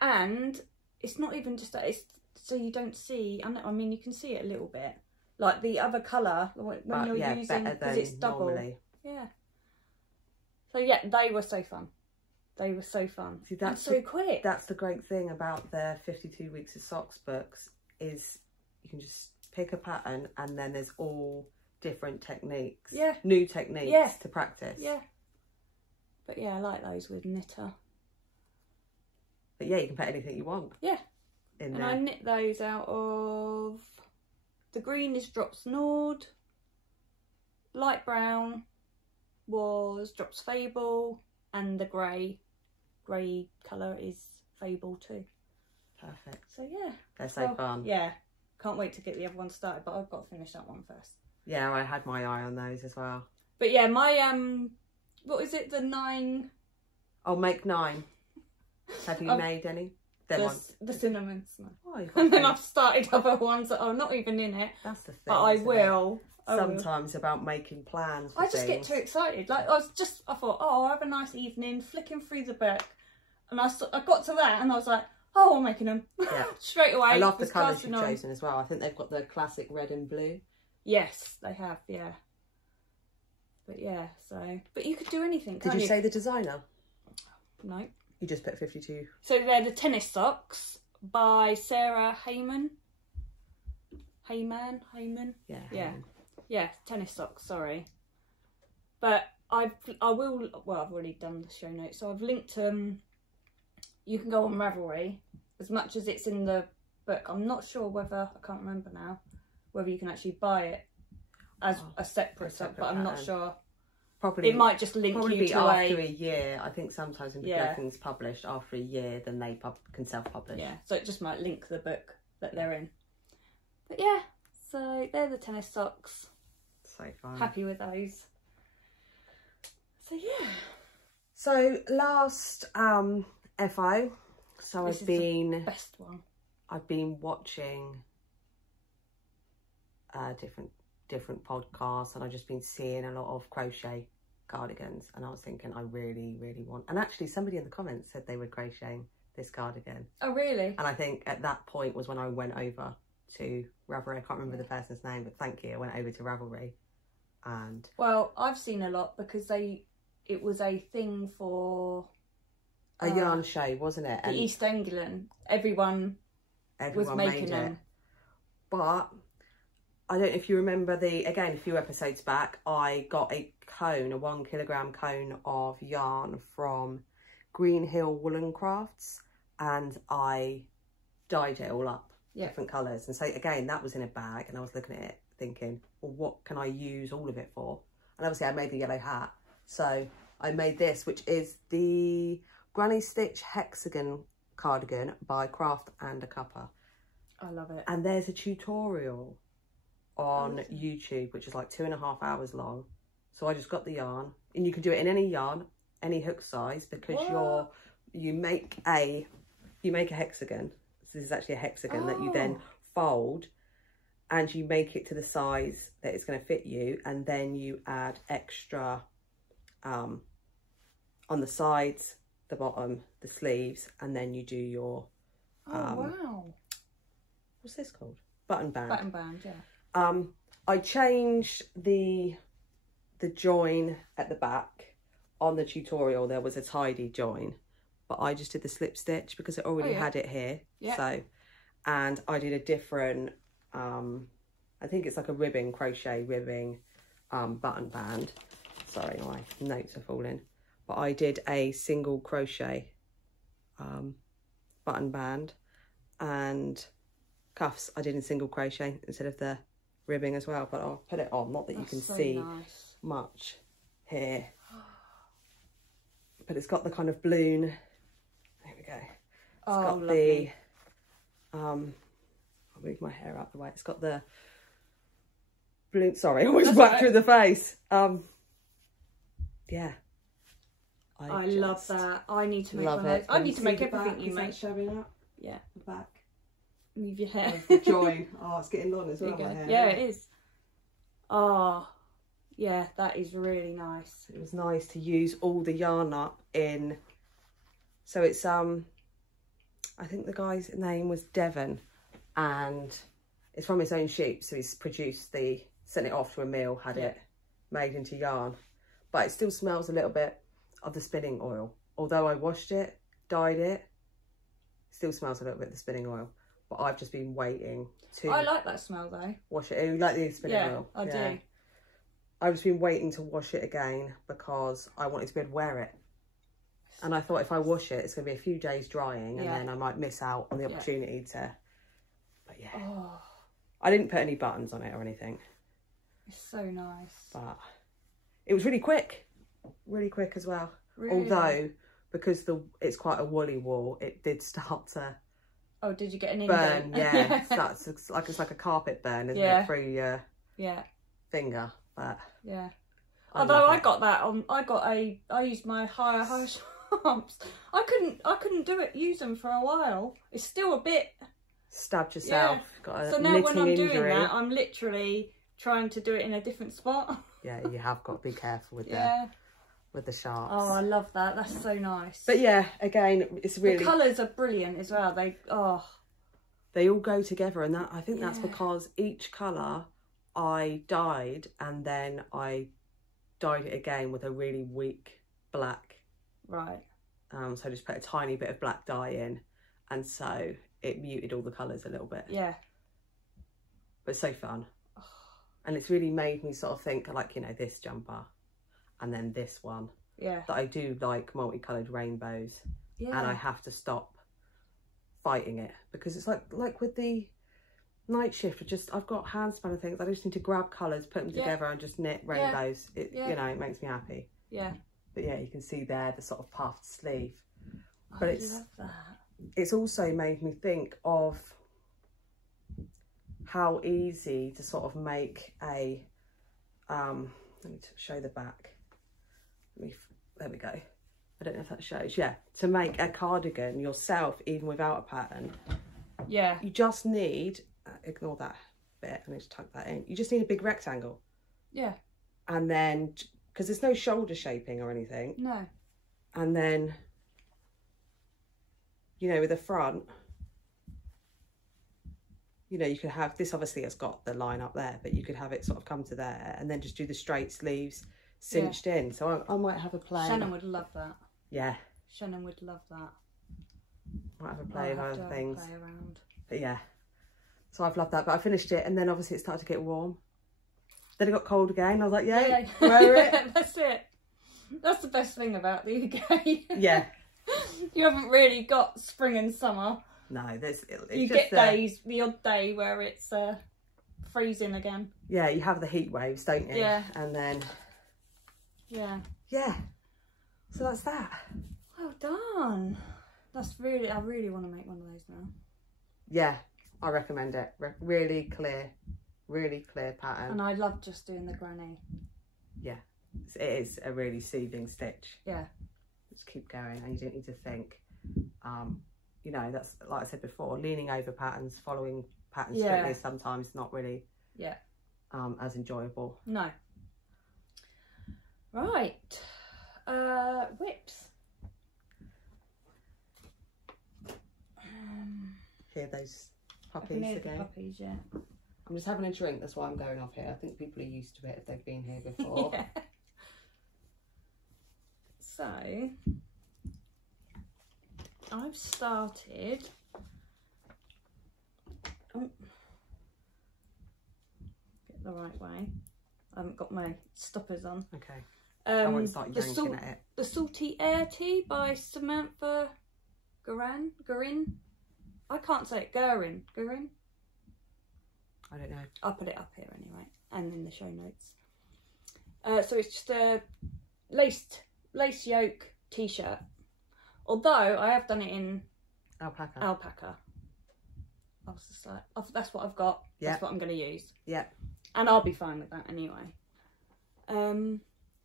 And it's not even just that, it's so you don't see... I mean, you can see it a little bit. Like the other colour, when you're using... Because it's double. Normally. Yeah. So yeah, they were so fun. They were so fun. See, that's so quick. That's the great thing about the 52 Weeks of Socks books is you can just pick a pattern and then there's all different techniques. Yeah. New techniques to practice. Yeah. But yeah, I like those with knitter. But yeah, you can put anything you want. Yeah. In and there. I knit those out of, the green is Drops Nord, light brown was Drops Fable, and the grey colour is Fable too. Perfect. So yeah. They're so fun. Yeah. Can't wait to get the other one started, but I've got to finish that one first. Yeah, I had my eye on those as well. But yeah, my what is it, the 9? Oh, make 9. Have you made any? The cinnamon snow. Oh, and then I've started other ones that are not even in it. That's the thing. But I will. Sometimes about making plans. I just get too excited. Like I thought, oh, I'll have a nice evening flicking through the book, and I got to that, and I was like, oh, I'm making them. Yeah. Straight away. I love the colours you've chosen as well. I think they've got the classic red and blue. Yes, they have. Yeah. But yeah, so but you could do anything. Did you say the designer? No. You just put 52. So they're the tennis socks by Sarah Heyman. Yeah. Yeah, tennis socks, sorry. But I've already done the show notes, so I've linked you can go on Ravelry as much as it's in the book. I'm not sure whether, I can't remember now, whether you can actually buy it as a separate sock, but I'm not sure. Probably it might just link you to after a year. I think sometimes when everything's published after a year, then they can self-publish. Yeah, so it just might link the book that they're in. But yeah, so they're the tennis socks. So fun. Happy with those. So yeah. So last FO. So this I've been the best one. I've been watching different podcasts, and I've just been seeing a lot of crochet cardigans, and I was thinking I really want, and actually somebody in the comments said they were crocheting this cardigan. Oh really? And I think at that point was when I went over to Ravelry. I can't remember the person's name, but thank you. I went over to Ravelry, and well, I've seen a lot because it was a thing for a yarn show, wasn't it? The East England. Everyone was making them. But I don't know if you remember a few episodes back, I got a 1 kilogram cone of yarn from Green Hill Woolen Crafts, and I dyed it all up, different colours. And so again, that was in a bag, and I was looking at it thinking, well, what can I use all of it for? And obviously I made the yellow hat. So I made this, which is the Granny Stitch Hexagon cardigan by Craft and a Cuppa. I love it. And there's a tutorial on YouTube, which is like 2.5 hours long. So I just got the yarn, and you can do it in any yarn, any hook size, because you make a hexagon. So this is actually a hexagon that you then fold, and you make it to the size that it's going to fit you, and then you add extra on the sides, the bottom, the sleeves, and then you do your what's this called? Button band. Button band, yeah. I changed the join at the back. On the tutorial there was a tidy join, but I just did the slip stitch because it already had it here. So, and I did a different I think it's like a crochet ribbing button band. Sorry, my notes are falling. But I did a single crochet button band, and cuffs I did in single crochet instead of the ribbing as well. But I'll put it on, not that you can see much here, but it's got the kind of balloon. There we go. It's got lovely. I'll move my hair out the way. It's got the balloon. Sorry, I always whacked through the face. Yeah. I love that. I need to make one of those. I need to make everything you make. Showing up? Yeah. The back. Move your hair. The join. Oh, it's getting long as well. My hair. Yeah, it is. Oh, yeah, that is really nice. It was nice to use all the yarn up in. So it's I think the guy's name was Devon, and it's from his own sheep. So he's sent it off to a mill, had it made into yarn, but it still smells a little bit of the spinning oil. Although I washed it, dyed it, still smells a little bit of the spinning oil. But I've just been waiting to. I like that smell though. Wash it. You like the spinning oil? I do. I've just been waiting to wash it again because I wanted to be able to wear it And I thought if I wash it, it's going to be a few days drying, and then I might miss out on the opportunity to. But yeah, I didn't put any buttons on it or anything. It's so nice. But it was really quick as well. Really? Although, because it's quite a woolly wool, it did start to. Oh, did you get an burn? indent? Yeah, it's like a carpet burn, isn't it, through your finger? But yeah. Although I got that on, I used my higher sharps. I couldn't use them for a while. It's still a bit. Stabbed yourself. Got a so now when I'm injury. doing that, I'm literally trying to do it in a different spot. Yeah, you have got to be careful with the sharps. Oh, I love that. That's so nice. But yeah, again, it's really... The colours are brilliant as well. They all go together, and I think that's because each colour I dyed, and then I dyed it again with a really weak black. Right. So I just put a tiny bit of black dye in, and so it muted all the colours a little bit. Yeah. But it's so fun. And it's really made me sort of think, like, you know, this jumper and then this one. Yeah. That I do like multicoloured rainbows. Yeah. And I have to stop fighting it, because it's like with the night shift, I've got hand spanner things. I just need to grab colours, put them together and just knit rainbows. You know, it makes me happy. Yeah. But yeah, you can see there the sort of puffed sleeve. But I love that. It's also made me think of how easy to sort of make a let me show the back. There we go. I don't know if that shows. Yeah, to make a cardigan yourself, even without a pattern. Yeah. You just need, ignore that bit, I need to tuck that in. You just need a big rectangle. Yeah. And then, because there's no shoulder shaping or anything. No. And then, you know, with the front, you know, you could have this, obviously it's got the line up there, but you could have it sort of come to there and then just do the straight sleeves cinched in. So I might have a play. Shannon would love that. Yeah. Shannon would love that. Might have a play of other things. Play around. But yeah. So I've loved that. But I finished it, and then obviously it started to get warm. Then it got cold again. I was like, yeah. Wear it. That's it. That's the best thing about the UK. Yeah. You haven't really got spring and summer. No, you get days, the odd day where it's freezing again. Yeah, you have the heat waves, don't you? Yeah. And then... Yeah. Yeah. So that's that. Well done. That's really, I really want to make one of those now. Yeah, I recommend it. Really clear pattern. And I love just doing the granny. Yeah, it is a really soothing stitch. Yeah. Just keep going, and you don't need to think. You know, that's, like I said before, leaning over patterns, following patterns strictly is sometimes not really as enjoyable. No. Right. Whips. Hear those puppies again? The puppies, yeah. I'm just having a drink, that's why I'm going off here. I think people are used to it if they've been here before. Yeah. So, I've started... Oh. Get the right way. I haven't got my stoppers on. Okay. I won't start yanking at it. The Salty Air Tea by Samantha Gurin. I can't say it. Gurin. I don't know. I'll put it up here anyway, and in the show notes. So it's just a lace yoke t-shirt. Although I have done it in alpaca. I was just like, that's what I've got. Yep. That's what I'm going to use. Yeah. And I'll be fine with that anyway.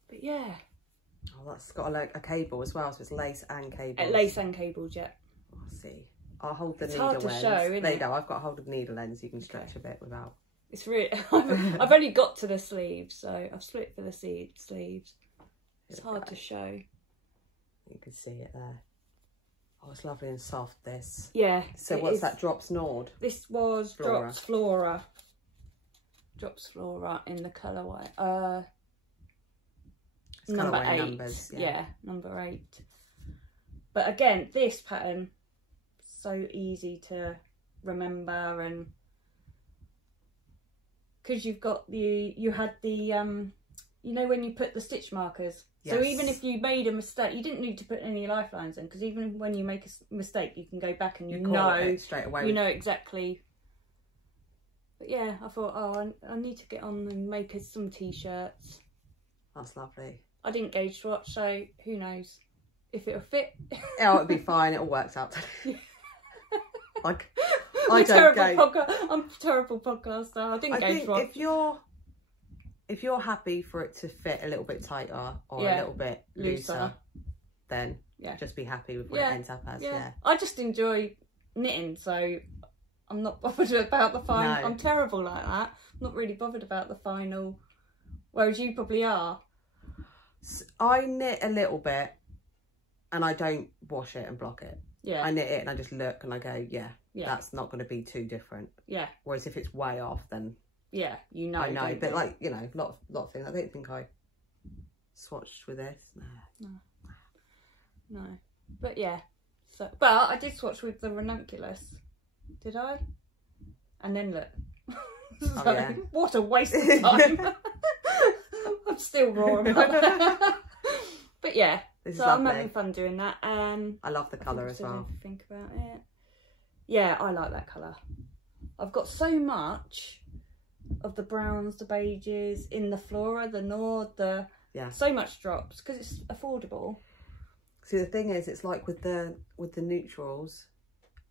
But yeah. Oh, that's got a cable as well, so it's lace and cables. Lace and cables, yeah. I'll see. I'll hold the it's needle hard to ends. show, isn't there it? you go. I've got hold of the needle ends. You can stretch a bit without. It's really. I've only got to the sleeves, so I've split for the sleeves. It's hard to show. You can see it there. Oh, it's lovely and soft. This. Yeah. So what's that? Drops Nord. This was Drops Flora. Drops Flora in the colourway. Number 8. Numbers, yeah, number 8. But again, this pattern so easy to remember, and because you had the you know when you put the stitch markers. Yes. So even if you made a mistake, you didn't need to put any lifelines in, because even when you make a mistake, you can go back and you know straight away. You know exactly. But yeah, I thought, oh, I need to get on and make us some t-shirts. That's lovely. I didn't gauge swatch, so who knows if it'll fit. Oh, it'll be fine. It all works out. Like, I'm a terrible podcaster. I didn't gauge swatch. If you're happy for it to fit a little bit tighter or a little bit looser, then just be happy with what it ends up as. Yeah. I just enjoy knitting, so I'm not bothered about the final. No. I'm terrible like that. I'm not really bothered about the final, whereas you probably are. I knit a little bit and I don't wash it and block it. Yeah. I knit it and I just look and I go, that's not going to be too different. Yeah. Whereas if it's way off, then yeah, you know. I know, but like, you know, lot of things. I don't think I swatched with this. No. But yeah. So, but I did swatch with the ranunculus. Did I? And then look. So, what a waste of time. I'm still raw about that. But yeah. So I'm having fun doing that. I love the colour as well. Think about it. Yeah, I like that colour. I've got so much of the browns, the beiges, in the flora, the nord, so much drops because it's affordable. See, the thing is, it's like with the neutrals,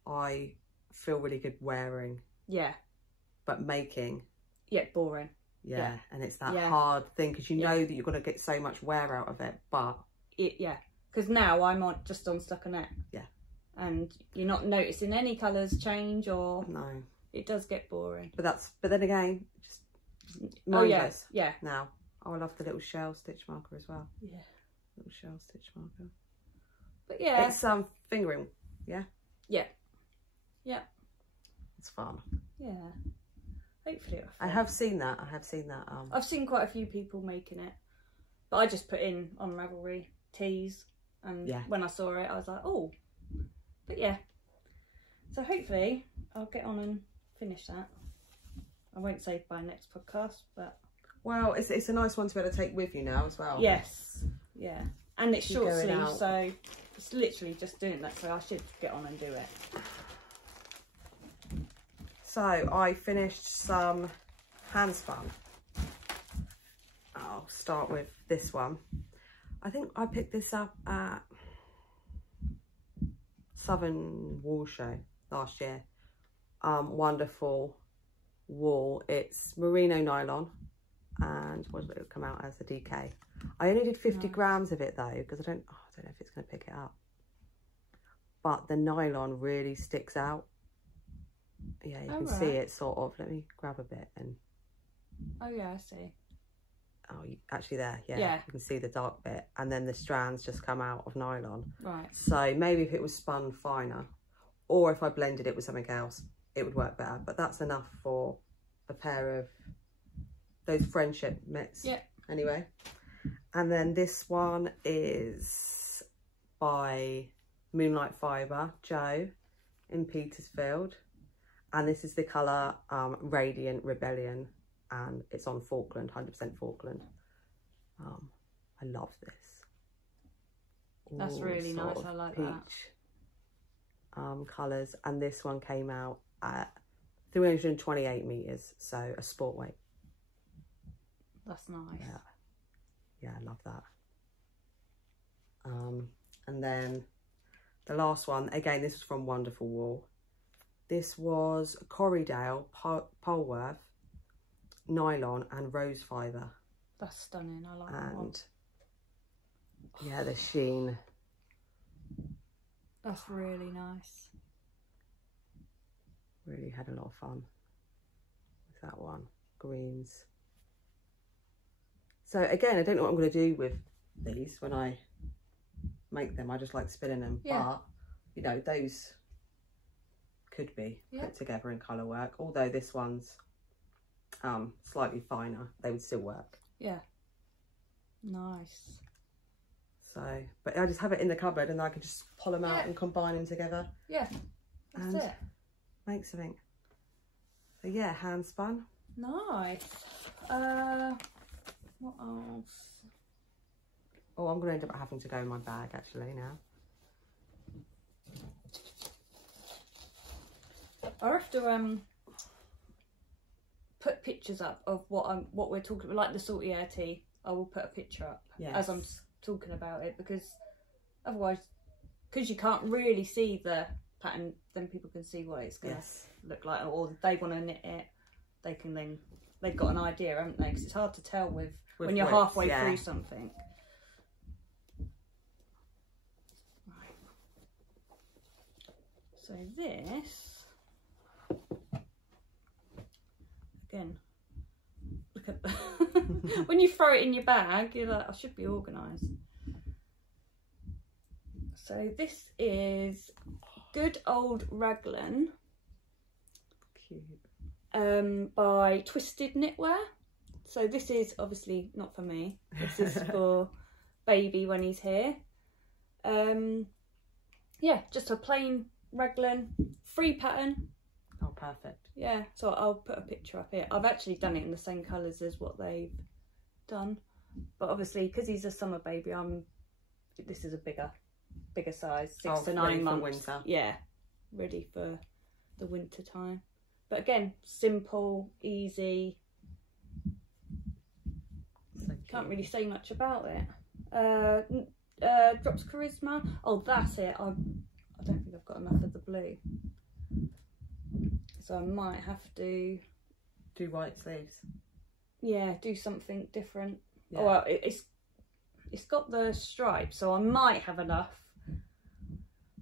I feel really good wearing. Yeah. But making. Yeah, boring. Yeah, and it's that hard thing because you know that you're going to get so much wear out of it, but because now I'm just on Stuck on It. Yeah. And you're not noticing any colours change or it does get boring. But then again, just mindless. Yeah. Now, I love the little shell stitch marker as well. Yeah. Little shell stitch marker. But yeah, it's fingering. Yeah. Yeah. Yeah. It's fun. Yeah. Hopefully it'll fit. I have seen that. I've seen quite a few people making it, but I just put in on Ravelry tees, and when I saw it, I was like, oh. But yeah. So hopefully I'll get on and finish that. I won't say by next podcast, but well, it's a nice one to be able to take with you now as well. Yes. Yeah. And it's short sleeve, so it's literally just doing that. So I should get on and do it. So I finished some hand spun. I'll start with this one. I think I picked this up at Southern Wool Show last year. Wonderful wool. It's merino nylon, and what did it come out as? A DK. I only did 50 grams of it though, because I don't know if it's going to pick it up. But the nylon really sticks out. Yeah, you can see it sort of. Let me grab a bit and. Oh yeah, I see. Oh, actually there, yeah. You can see the dark bit, and then the strands just come out of nylon. Right. So maybe if it was spun finer, or if I blended it with something else, it would work better. But that's enough for a pair of those friendship mitts. Yeah. Anyway, and then this one is by Moonlight Fibre, Joe, in Petersfield. And this is the colour Radiant Rebellion, and it's on Falkland, 100% Falkland. I love this. That's really nice, I like that. Peach colours, and this one came out at 328 metres, so a sport weight. That's nice. Yeah, I love that. And then the last one, again, this was from Wonderful Wool. This was Corriedale, Polworth, nylon and rose fibre. That's stunning, I like that one. And yeah, the sheen. That's really nice. Really had a lot of fun with that one. Greens. So again, I don't know what I'm going to do with these when I make them. I just like spinning them. Yeah. But, you know, those could be put together in colour work. Although this one's slightly finer, they would still work. Yeah. Nice. So, but I just have it in the cupboard and I can just pull them out and combine them together. Yeah, that's it. Make something. So yeah, hand spun. Nice. What else? Oh, I'm going to end up having to go in my bag actually now. I have to put pictures up of what we're talking about, like the salty air tea. I will put a picture up as I'm talking about it, because otherwise, because you can't really see the pattern, then people can see what it's going to look like, or if they want to knit it, they can then, they've got an idea, haven't they? Because it's hard to tell with when you're halfway through something. Right. So this, again, look at when you throw it in your bag, you're like, I should be organised. So this is Good Old Raglan. Cute. By Twisted Knitwear. So this is obviously not for me. This is for baby when he's here. Yeah, just a plain raglan, free pattern. Oh, perfect. Yeah, so I'll put a picture up here. I've actually done it in the same colours as what they've done, but obviously because he's a summer baby, this is a bigger size, 6 to 9 months. Winter. Yeah, ready for the winter time. But again, simple, easy. So can't really say much about it. Drops Charisma. Oh, that's it. I don't think I've got enough of the blue, so I might have to do white sleeves. Yeah, do something different. Yeah. Oh, well, it's got the stripes, so I might have enough.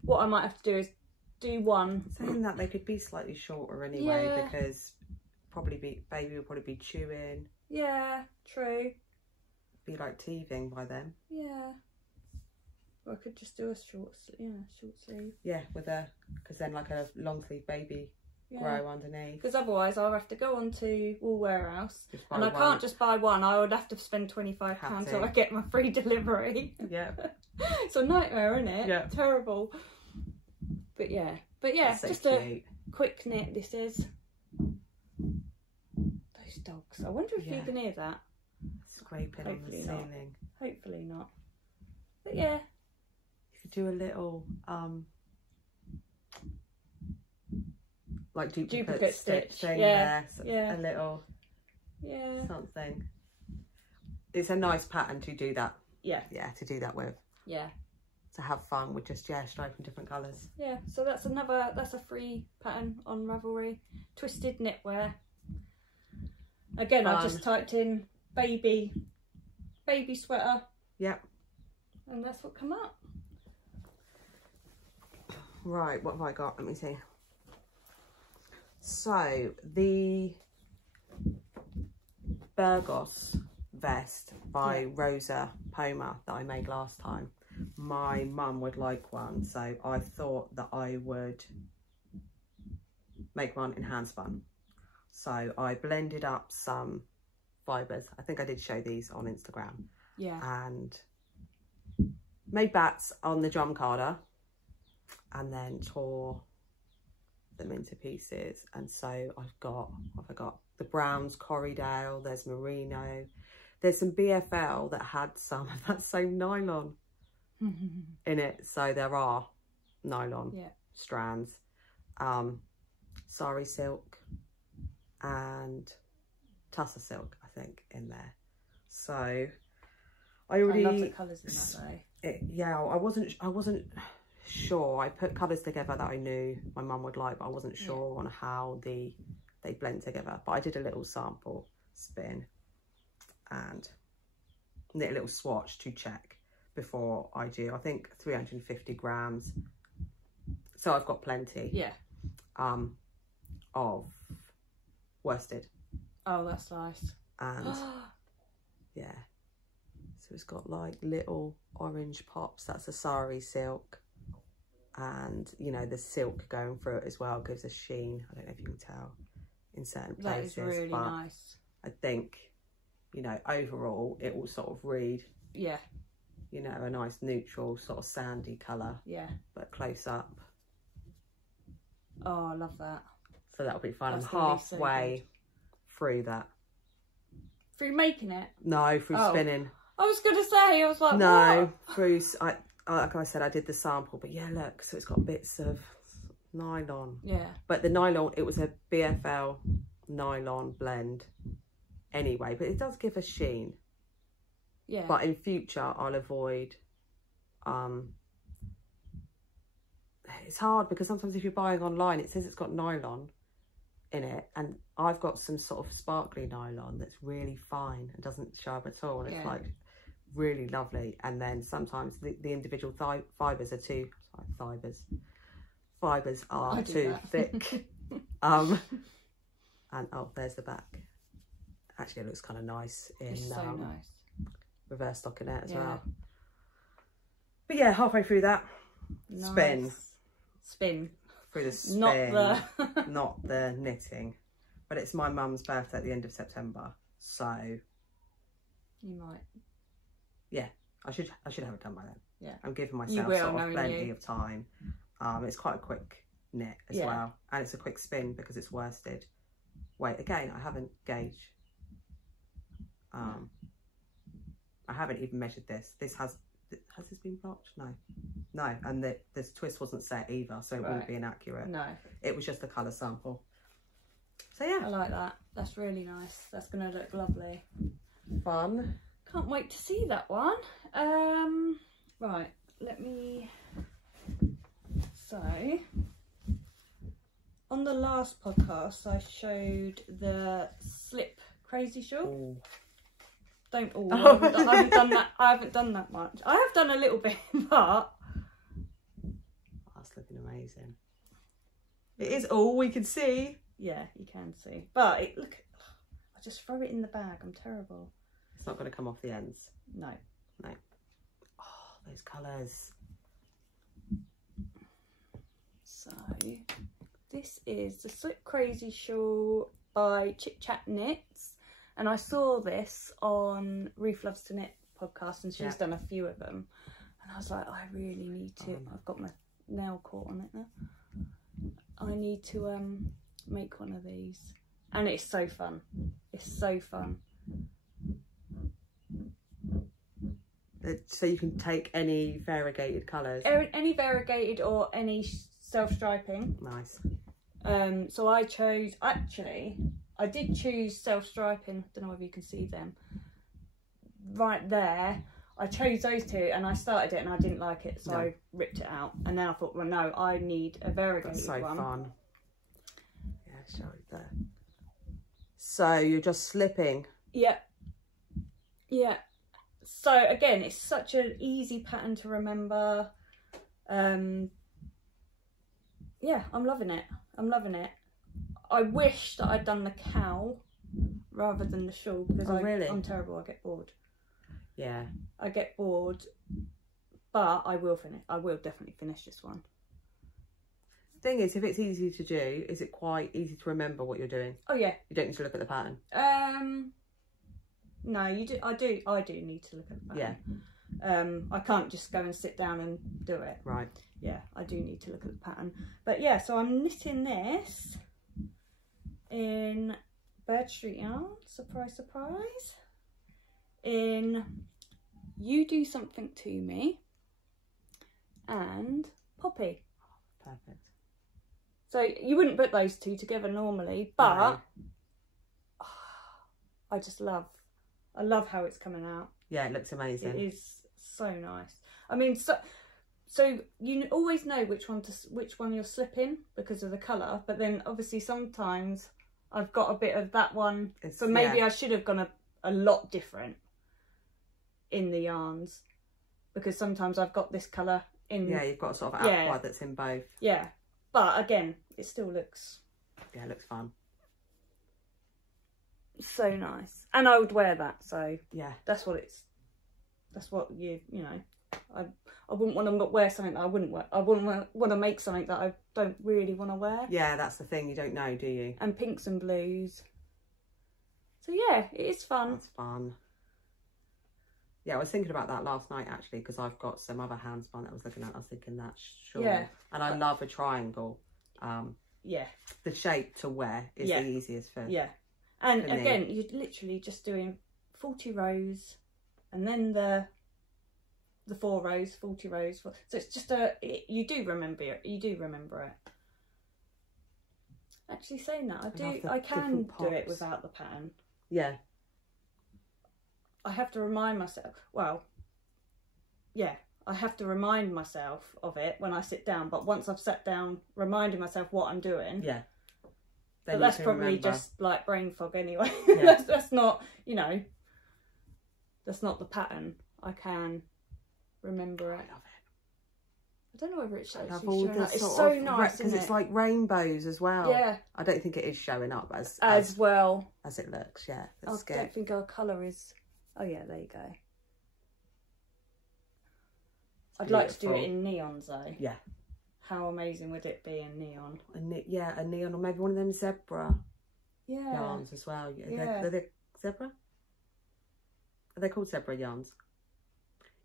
What I might have to do is do one. Saying that they could be slightly shorter anyway, because baby will probably be chewing. Yeah, true. Be like teething by then. Yeah. Or I could just do a short sleeve. Yeah, because then like a long sleeve baby grow underneath. Because otherwise I'll have to go on to Wool Warehouse and I can't just buy one. I would have to spend £25 so I get my free delivery. Yeah. It's a nightmare, isn't it? Yeah. Terrible. But yeah, so just cute. A quick knit this is. Those dogs. I wonder if you can hear that. Scraping on the ceiling. Hopefully not. But yeah. You could do a little like duplicate stitch thing there. So a little something. It's a nice pattern to do that. Yeah, to do that with. Yeah. To have fun with just striping different colours. Yeah, so that's a free pattern on Ravelry. Twisted Knitwear. Again, I just typed in baby sweater. Yep. And that's what come up. Right, what have I got? Let me see. So the Burgos vest by Rosa Poma that I made last time. My mum would like one, so I thought that I would make one in hand spun. So I blended up some fibres. I think I did show these on Instagram. Yeah. And made bats on the drum carder and then tore them into pieces. And so I've got, what have I got? The browns, Corriedale, there's merino. There's some BFL that had some of that same nylon in it. So there are nylon strands. Sari silk and Tussar silk, I think, in there. So I love the colours in that though. Yeah, I wasn't sure. I put colours together that I knew my mum would like, but I wasn't sure on how they blend together. But I did a little sample spin and knit a little swatch to check before I do. I think 350 grams. So I've got plenty. Yeah. Of worsted. Oh, that's nice. And yeah. So it's got like little orange pops. That's a sari silk. And, you know, the silk going through it as well gives a sheen. I don't know if you can tell in certain places. That is really nice. I think, you know, overall it will sort of read, you know, a nice neutral sort of sandy colour. Yeah. But close up. Oh, I love that. So that'll be fun. I'm halfway through that. Through making it? No, through spinning. I was going to say, I was like, no, what? through, like I said, I did the sample, but yeah, look, so it's got bits of nylon. Yeah. But the nylon, it was a BFL nylon blend anyway, but it does give a sheen. Yeah. But in future, I'll avoid, it's hard because sometimes if you're buying online, it says it's got nylon in it, and I've got some sort of sparkly nylon that's really fine and doesn't show up at all, and it's like really lovely. And then sometimes the individual fibers are too thick. And oh, there's the back. Actually, it looks kind of nice in so nice reverse stockinette as well. But yeah, halfway through that, spin through the spin, not the knitting. But it's my mum's birthday at the end of September, so you might. Yeah, I should have it done by then. Yeah, I'm giving myself sort of plenty of time. It's quite a quick knit as well, and it's a quick spin because it's worsted. Wait, again, I haven't gauged. I haven't even measured this. Has this been blocked? No, and this twist wasn't set either, so it wouldn't be inaccurate. No, it was just a colour sample. So yeah, I like that. That's really nice. That's gonna look lovely. Fun. Can't wait to see that one. Right, let me. So, on the last podcast, I showed the slip crazy shawl. Ooh. Don't all. I haven't done that. I haven't done that much. I have done a little bit, but that's looking amazing. It is all we can see. Yeah, you can see. But look, I just throw it in the bag. I'm terrible. It's not going to come off the ends. No. Oh, those colours. So, this is the Slip Crazy Shawl by Chit Chat Knits. And I saw this on Ruth Loves to Knit podcast, and she's done a few of them. And I was like, I really need to. I've got my nail caught on it now. I need to make one of these. And it's so fun. It's so fun. So you can take any variegated colours? Any variegated or any self-striping. Nice. So I chose, actually, I did choose self-striping. Don't know whether you can see them. Right there. I chose those two and I started it and I didn't like it, so I ripped it out. And then I thought, well, no, I need a variegated one. That's so fun. Yeah, show it there. So you're just slipping? Yeah. Yeah. So again, it's such an easy pattern to remember. Yeah, I'm loving it. I'm loving it. I wish that I'd done the KAL rather than the shawl because I'm terrible. I get bored. Yeah, I get bored, but I will finish. I will definitely finish this one. Thing is, if it's easy to do, is it quite easy to remember what you're doing? Oh yeah. You don't need to look at the pattern. No, you do. I do need to look at the pattern. Yeah. I can't just go and sit down and do it. Right. Yeah, I do need to look at the pattern. But yeah, so I'm knitting this in Bird Street yarn. Surprise, surprise. In You Do Something to Me and Poppy. Perfect. So you wouldn't put those two together normally, but I just love. I love how it's coming out. Yeah, it looks amazing. It is so nice. I mean, so you always know which one you're slipping because of the colour, but then obviously sometimes I've got a bit of that one, so maybe I should have gone a lot different in the yarns because sometimes I've got this colour in. Yeah, you've got a sort of aqua that's in both. Yeah, but again, it still looks. Yeah, it looks fun. So nice, and I would wear that. So yeah, that's what you know. I wouldn't want to wear something that I wouldn't wear. I wouldn't want to make something that I don't really want to wear. Yeah, that's the thing. You don't know, do you? And pinks and blues. So yeah, it is fun. That's fun. Yeah, I was thinking about that last night actually because I've got some other hand spun that I was looking at. I was thinking that sure. Yeah. And I love a triangle. Yeah. The shape to wear is the easiest for. Yeah. And again, you're literally just doing 40 rows, and then the 4 rows, 40 rows. So it's just you do remember it. You do remember it. Actually, saying that, I can do it without the pattern. Yeah. I have to remind myself. Well, yeah, I have to remind myself of it when I sit down. But once I've sat down, reminding myself what I'm doing. Yeah. But that's probably just like brain fog anyway. Yeah. That's not, you know, that's not the pattern. I can remember it. I love it. I don't know whether it's actually all showing up. this It's so nice, because it's like rainbows as well. Yeah. I don't think it is showing up as well as it looks. Yeah. I don't think our colour is. Oh yeah, there you go. I'd like to do it in neons though. Yeah. How amazing would it be in neon? A neon, or maybe one of them zebra yarns as well. Yeah. Are they zebra? Are they called zebra yarns?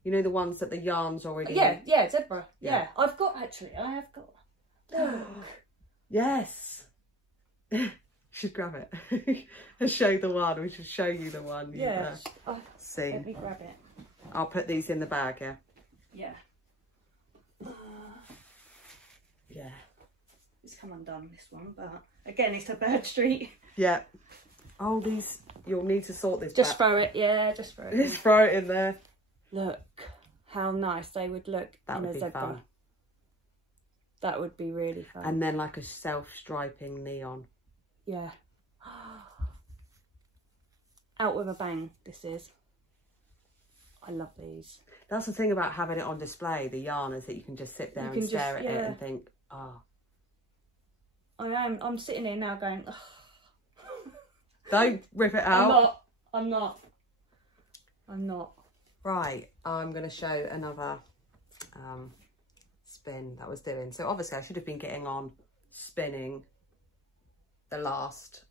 You know, the ones that the yarn's already... Yeah, zebra. Yeah. I have got... Look. Yes. Should grab it and show the one. We should show you the one. Yeah. See. Let me grab it. I'll put these in the bag, yeah? Yeah. Yeah. It's come undone, this one, but again, it's a bird street. Yeah. Oh, these... You'll need to sort this Just back. throw it, yeah, just throw it. Just throw it in there. Look how nice they would look That in would a be zebra. fun. That would be really fun. And then like a self-striping neon. Yeah. Out with a bang, this is. I love these. That's the thing about having it on display, the yarn, is that you can just sit there and stare at it and think, oh. I'm sitting here now going, oh. Don't rip it out. I'm not. Right, I'm going to show another spin that I was doing. So obviously I should have been getting on spinning the last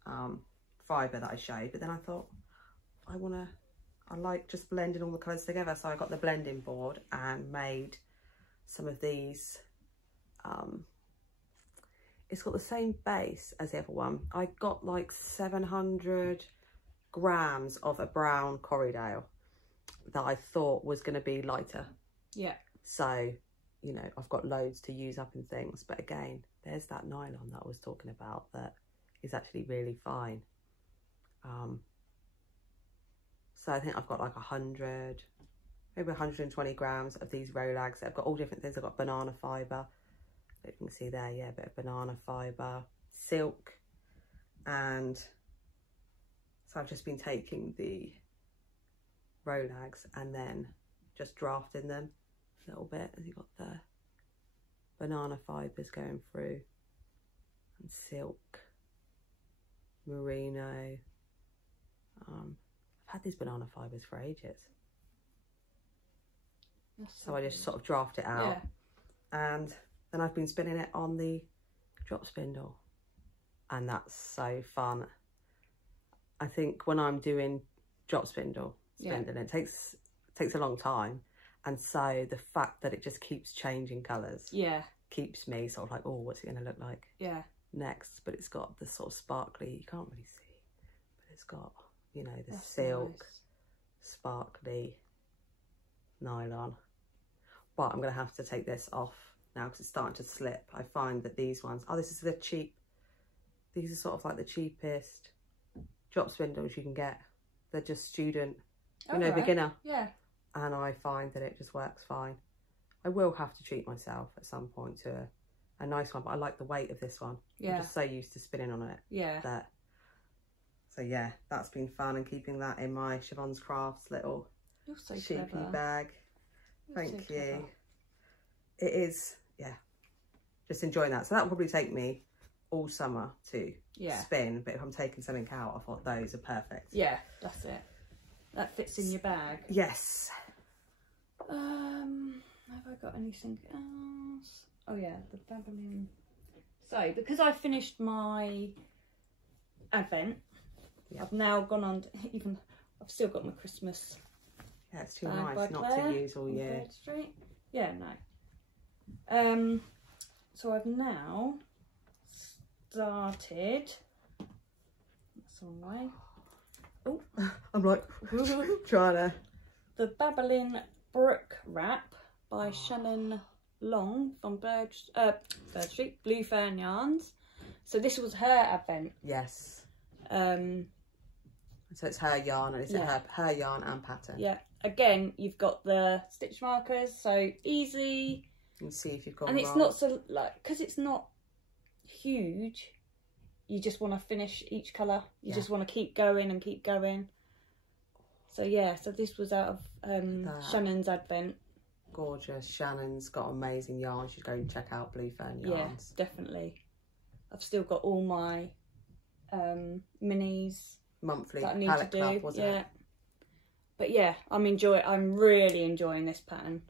fibre that I showed, but then I thought I like just blending all the colours together. So I got the blending board and made some of these. It's got the same base as the other one. I got like 700 grams of a brown Corriedale that I thought was going to be lighter. Yeah. So, you know, I've got loads to use up in things. But again, there's that nylon that I was talking about that is actually really fine. So I think I've got like 100, maybe 120 grams of these Rolags. I've got all different things. I've got banana fibre. You can see there, yeah, a bit of banana fibre, silk, and so I've just been taking the Rolags and then just drafting them a little bit. As you've got the banana fibres going through, and silk, merino. I've had these banana fibres for ages. So I just sort of draft it out, and then I've been spinning it on the drop spindle, and that's so fun. I think when I'm doing drop spindle spindling, it takes a long time, and so the fact that it just keeps changing colours keeps me sort of like, oh, what's it going to look like next? But it's got the sort of sparkly, you can't really see, but it's got, you know, the silk, sparkly nylon. But I'm going to have to take this off now because it's starting to slip. I find that these ones, this is the cheap, these are sort of like the cheapest drop spindles you can get. They're just student, you know, beginner. Yeah. And I find that it just works fine. I will have to treat myself at some point to a nice one, but I like the weight of this one. I'm just so used to spinning on it. Yeah. So yeah, that's been fun, and keeping that in my Siobhan's Crafts little sheepy bag. Thank you. It is, just enjoying that. So that will probably take me all summer to spin, but if I'm taking something out, I thought those are perfect. Yeah, that's it. That fits in your bag. Yes. Have I got anything else? Oh yeah, the Babylon. So because I finished my Advent, I've now gone on to, I've still got my Christmas. Yeah, it's too nice not to use all year. Yeah, no. So I've now started, that's the wrong way, Oh, I'm like trying to. the Babbling Brook Wrap by Shannon Long from Bird Street, Blue Fern Yarns. So this was her advent. Yes. So it's her yarn, and it's her yarn and pattern. Yeah. Again, you've got the stitch markers, so easy. You can see if you've got. And it's not so like, because it's not huge. You just want to finish each colour. You just want to keep going and keep going. So yeah, so this was out of Shannon's advent. Gorgeous. Shannon's got amazing yarn. You should go and check out Blue Fern Yarns. Yeah, definitely. I've still got all my minis monthly that I need palette to do. club, wasn't it? But yeah, I'm really enjoying this pattern.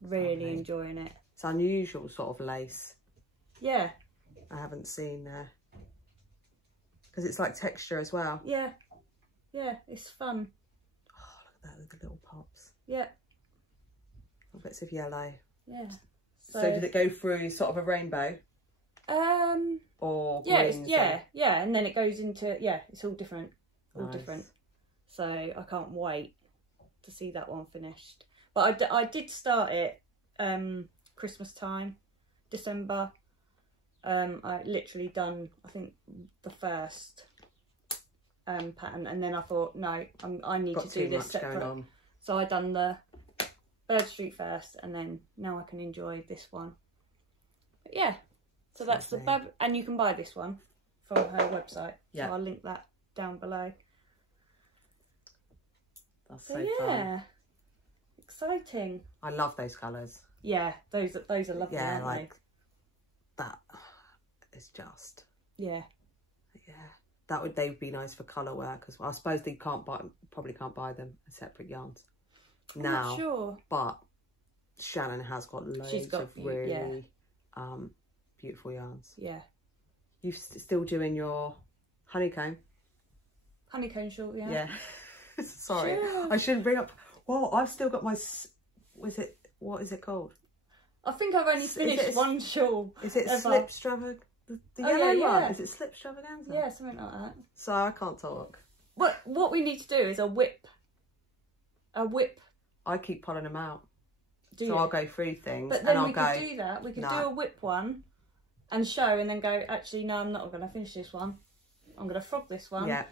Really enjoying it. It's unusual sort of lace. Yeah. I haven't seen because it's like texture as well. Yeah. Yeah, it's fun. Oh, look at that with the little pops. Yeah. Bits of yellow. Yeah. So did it go through sort of a rainbow? Or yeah, and then it goes into it's all different. All different. So I can't wait to see that one finished. But I did start it Christmas time, December. I literally done, I think, the first pattern, and then I thought, no, I need to do this separate. So I done the Bird Street first, and then now I can enjoy this one. But yeah, so that's the and you can buy this one from her website. Yeah, so I'll link that down below. That's so fun. Exciting. I love those colours. Yeah, those are lovely. Yeah, like that is just. Yeah. Yeah, they would be nice for colour work as well. I suppose they probably can't buy them as separate yarns now. I'm not sure. But Shannon has got loads of really beautiful yarns. Yeah. You're still doing your honeycomb shawl, yeah. Yeah. Sorry, sure. I shouldn't bring up. Well, I've still got my. What is it called? I think I've only finished one shawl. Is it Slip Stravaganza? The yellow one? Is it Slip Stravaganza? Yeah, something like that. So I can't talk. What we need to do is a whip. I keep pulling them out. I'll go through things, but then we could do that. We could do a whip one, and show, and then go. Actually, no, I'm not going to finish this one. I'm going to frog this one. Yeah.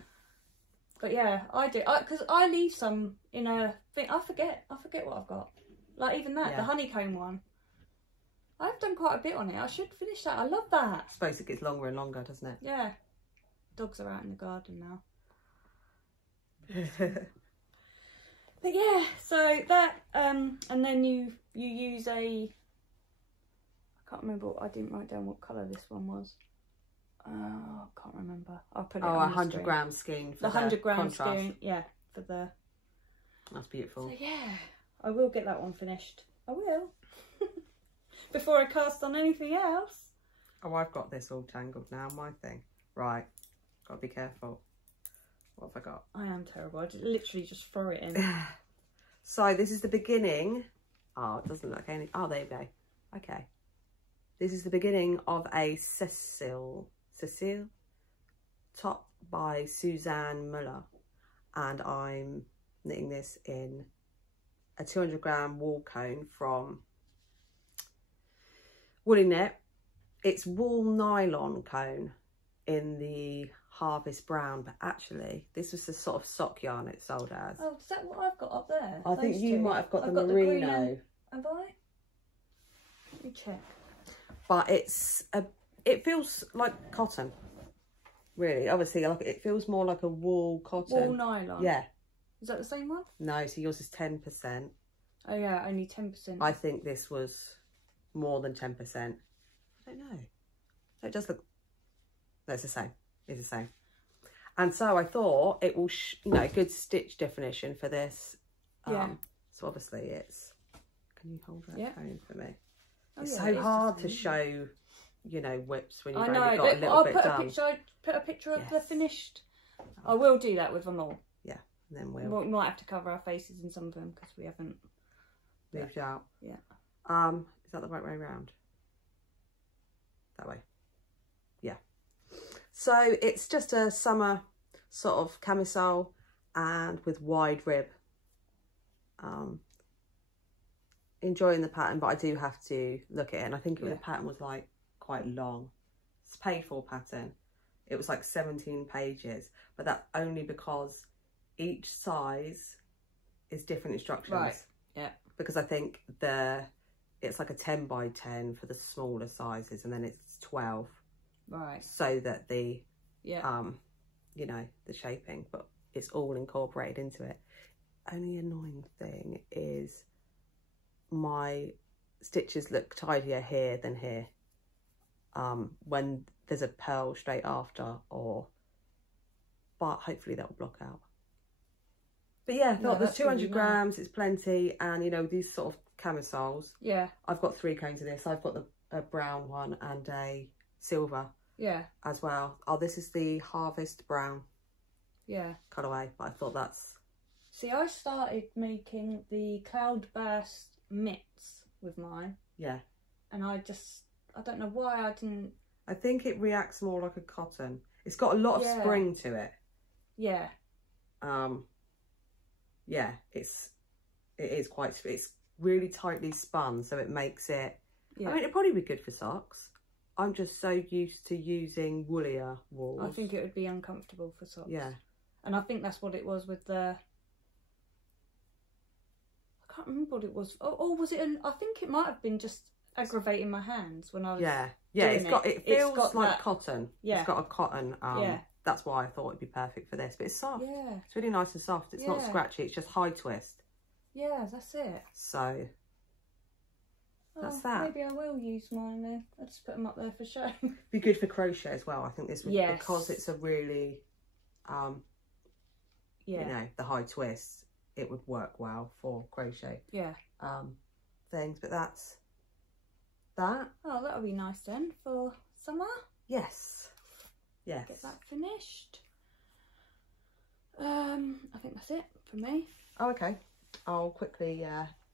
But yeah, I do. Because I leave some in a thing. I forget what I've got. Like even that, the honeycomb one. I've done quite a bit on it. I should finish that. I love that. I suppose it gets longer and longer, doesn't it? Yeah. Dogs are out in the garden now. But yeah, so that and then you use a. I can't remember. I didn't write down what colour this one was. Oh, I can't remember. I'll put it on 100 gram skein for the 100 gram skein. Yeah, for the. That's beautiful. So yeah, I will get that one finished. I will. Before I cast on anything else. Oh, I've got this all tangled now. My thing. Right. Got to be careful. What have I got? I am terrible. I literally just throw it in. So this is the beginning. Oh, it doesn't look like any. Oh, there you go. Okay. This is the beginning of a Cecile top by Suzanne Muller, and I'm knitting this in a 200 gram wool cone from Woolly Knit. It's wool nylon cone in the Harvest Brown, but actually this was the sort of sock yarn it sold as. Oh, is that what I've got up there? I think you might have got the merino. Have I? Let me check. But it feels like cotton, really. Obviously, like it feels more like a wool cotton. Wool nylon. Yeah. Is that the same one? No, so yours is 10%. Oh yeah, only 10%. I think this was more than 10%. I don't know. It does look. No, it's the same. It's the same. And so I thought it will, good stitch definition for this. Yeah. So obviously it's. Can you hold that cone for me? Oh, it's so hard to show, whips when you've only got a little I'll bit done. Put a picture of the finished. I will do that with them all. Yeah, and then we might have to cover our faces in some of them because we haven't moved out. Yeah. Is that the right way round? That way. Yeah. So it's just a summer sort of camisole, and with wide rib. Enjoying the pattern, but I do have to look at it, and I think the pattern was like quite long. It's a paid for pattern. It was like 17 pages, but that only because each size is different instructions. Right. Yeah. Because I think it's like a 10 by 10 for the smaller sizes, and then it's 12. Right. So that the you know, the shaping, but it's all incorporated into it. Only annoying thing is my stitches look tidier here than here. When there's a purl straight after, but hopefully that will block out. But yeah, I thought there's 200 really grams, it's plenty, and you know, these sort of camisoles. Yeah. I've got 3 cones of this. I've got a brown one and a silver. Yeah. As well. Oh, this is the Harvest Brown. Yeah. Cutaway, but I thought that's... See, I started making the Cloudburst mitts with mine. Yeah. And I don't know why I didn't... I think it reacts more like a cotton. It's got a lot of spring to it. Yeah. Yeah, it's really tightly spun, so it makes it... Yeah. I mean, it'd probably be good for socks. I'm just so used to using woolier wools. I think it would be uncomfortable for socks. Yeah. And I think that's what it was with the... I can't remember what it was. Oh, was it? I think it might have been just aggravating my hands when I was. Yeah. It feels like cotton. Yeah. It's got a cotton. That's why I thought it'd be perfect for this. But it's soft. Yeah. It's really nice and soft. It's not scratchy. It's just high twist. Yeah, that's it. So that's that. Maybe I will use mine then. I'll just put them up there for show. Be good for crochet as well. I think this would, because it's a really, you know, the high twist, it would work well for crochet. Yeah. Things, but that's that. Oh, that'll be nice then for summer. Yes. Yes. Get that finished. I think that's it for me. Oh, okay. I'll quickly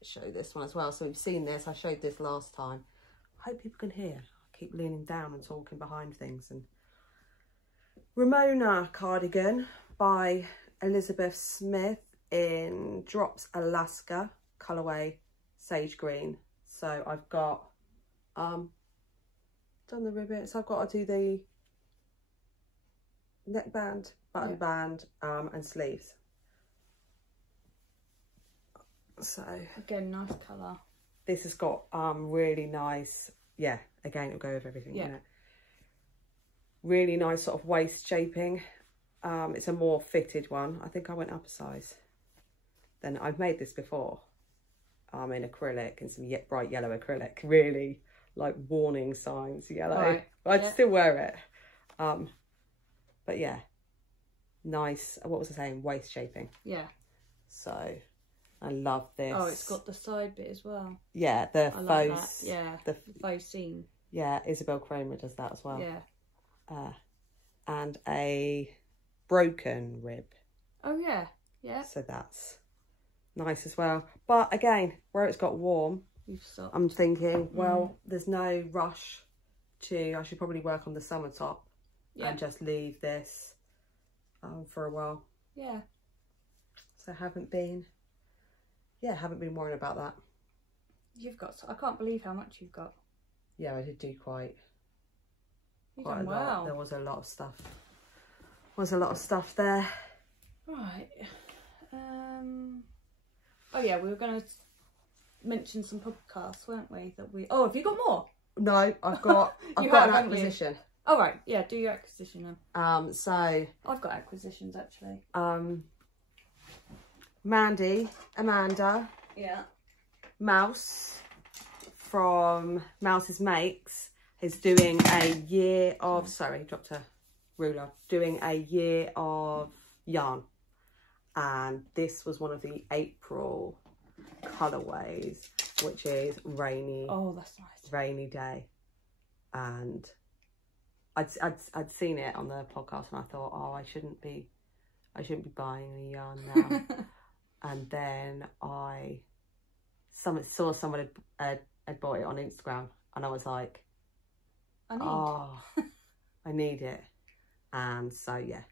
show this one as well. So we've seen this. I showed this last time. I hope people can hear. I keep leaning down and talking behind things. And Ramona cardigan by Elizabeth Smith in Drops Alaska, colourway sage green. So I've got done the ribbons. I've got to do the neckband, button band, and sleeves. So again, nice colour. This has got really nice, again it'll go with everything, won't it? Really nice sort of waist shaping. It's a more fitted one. I think I went up a size. Then I've made this before in acrylic, and some bright yellow acrylic, really like warning signs yellow. Right. But I'd still wear it. But yeah, nice, what was I saying, waist shaping. Yeah. So I love this. Oh, it's got the side bit as well. Yeah, the faux. Like that. Yeah, the faux seam. Yeah, Isabell Kraemer does that as well. Yeah. And a broken rib. Oh yeah, yeah. So that's nice as well. But again, where it's got warm, I'm thinking, well, there's no rush to. I should probably work on the summer top and just leave this for a while. Yeah. So haven't been worrying about that. You've got. I can't believe how much you've got. Yeah, I did do quite a lot. Well. There was a lot of stuff. There. Right. Oh yeah, we were going to mention some podcasts, weren't we? Oh, have you got more? No, I've got an acquisition. Oh right, yeah, do your acquisition then. So I've got acquisitions actually. Amanda. Yeah. Mouse from Mouse's Makes is doing a year of, sorry, dropped a ruler, doing a year of yarn. And this was one of the April colourways, which is rainy. Oh, that's nice. Rainy day. And I'd seen it on the podcast and I thought, oh, I shouldn't be buying any yarn now. And then I saw someone had bought it on Instagram, and I was like, I need it. And so yeah,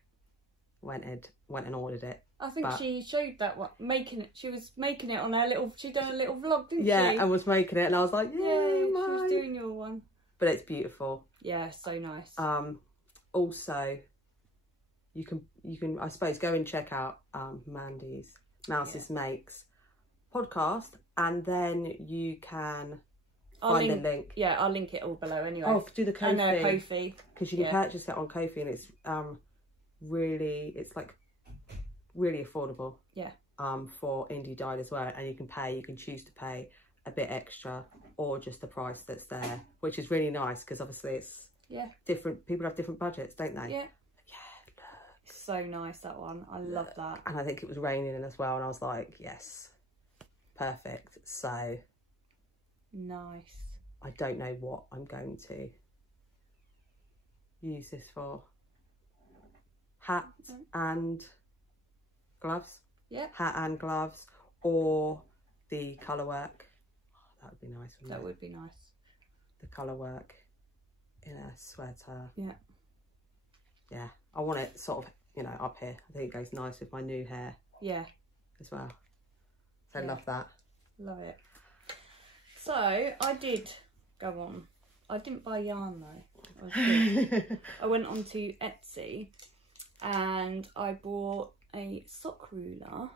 went and ordered it. I think but, she showed that one, making it. She was making it on her little. She done a little vlog, didn't she? Yeah, and was making it, and I was like, yay, yeah, mine. she was doing your one. But it's beautiful. Yeah, so nice. Also, you can I suppose go and check out Mandy's Mouses Makes podcast, and then you can find the link. Yeah, I'll link it all below anyway. Oh, do the Ko-fi. I know Ko-fi, because you can purchase it on Ko-fi, and it's really affordable. Yeah. For indie dyed as well, and you can choose to pay a bit extra or just the price that's there, which is really nice because obviously it's different. People have different budgets, don't they? Yeah. Yeah. Look. So nice, that one. I love that. And I think it was raining as well, and I was like, yes, perfect. So nice. I don't know what I'm going to use this for. Hat and gloves. Yeah. Hat and gloves, or the colour work. Oh, that would be nice, wouldn't it? That would be nice. The colour work in a sweater. Yeah. Yeah. I want it sort of, you know, up here. I think it goes nice with my new hair. Yeah. As well. So I love that. Love it. So I did go on. I didn't buy yarn though. I went on to Etsy and I bought a sock ruler,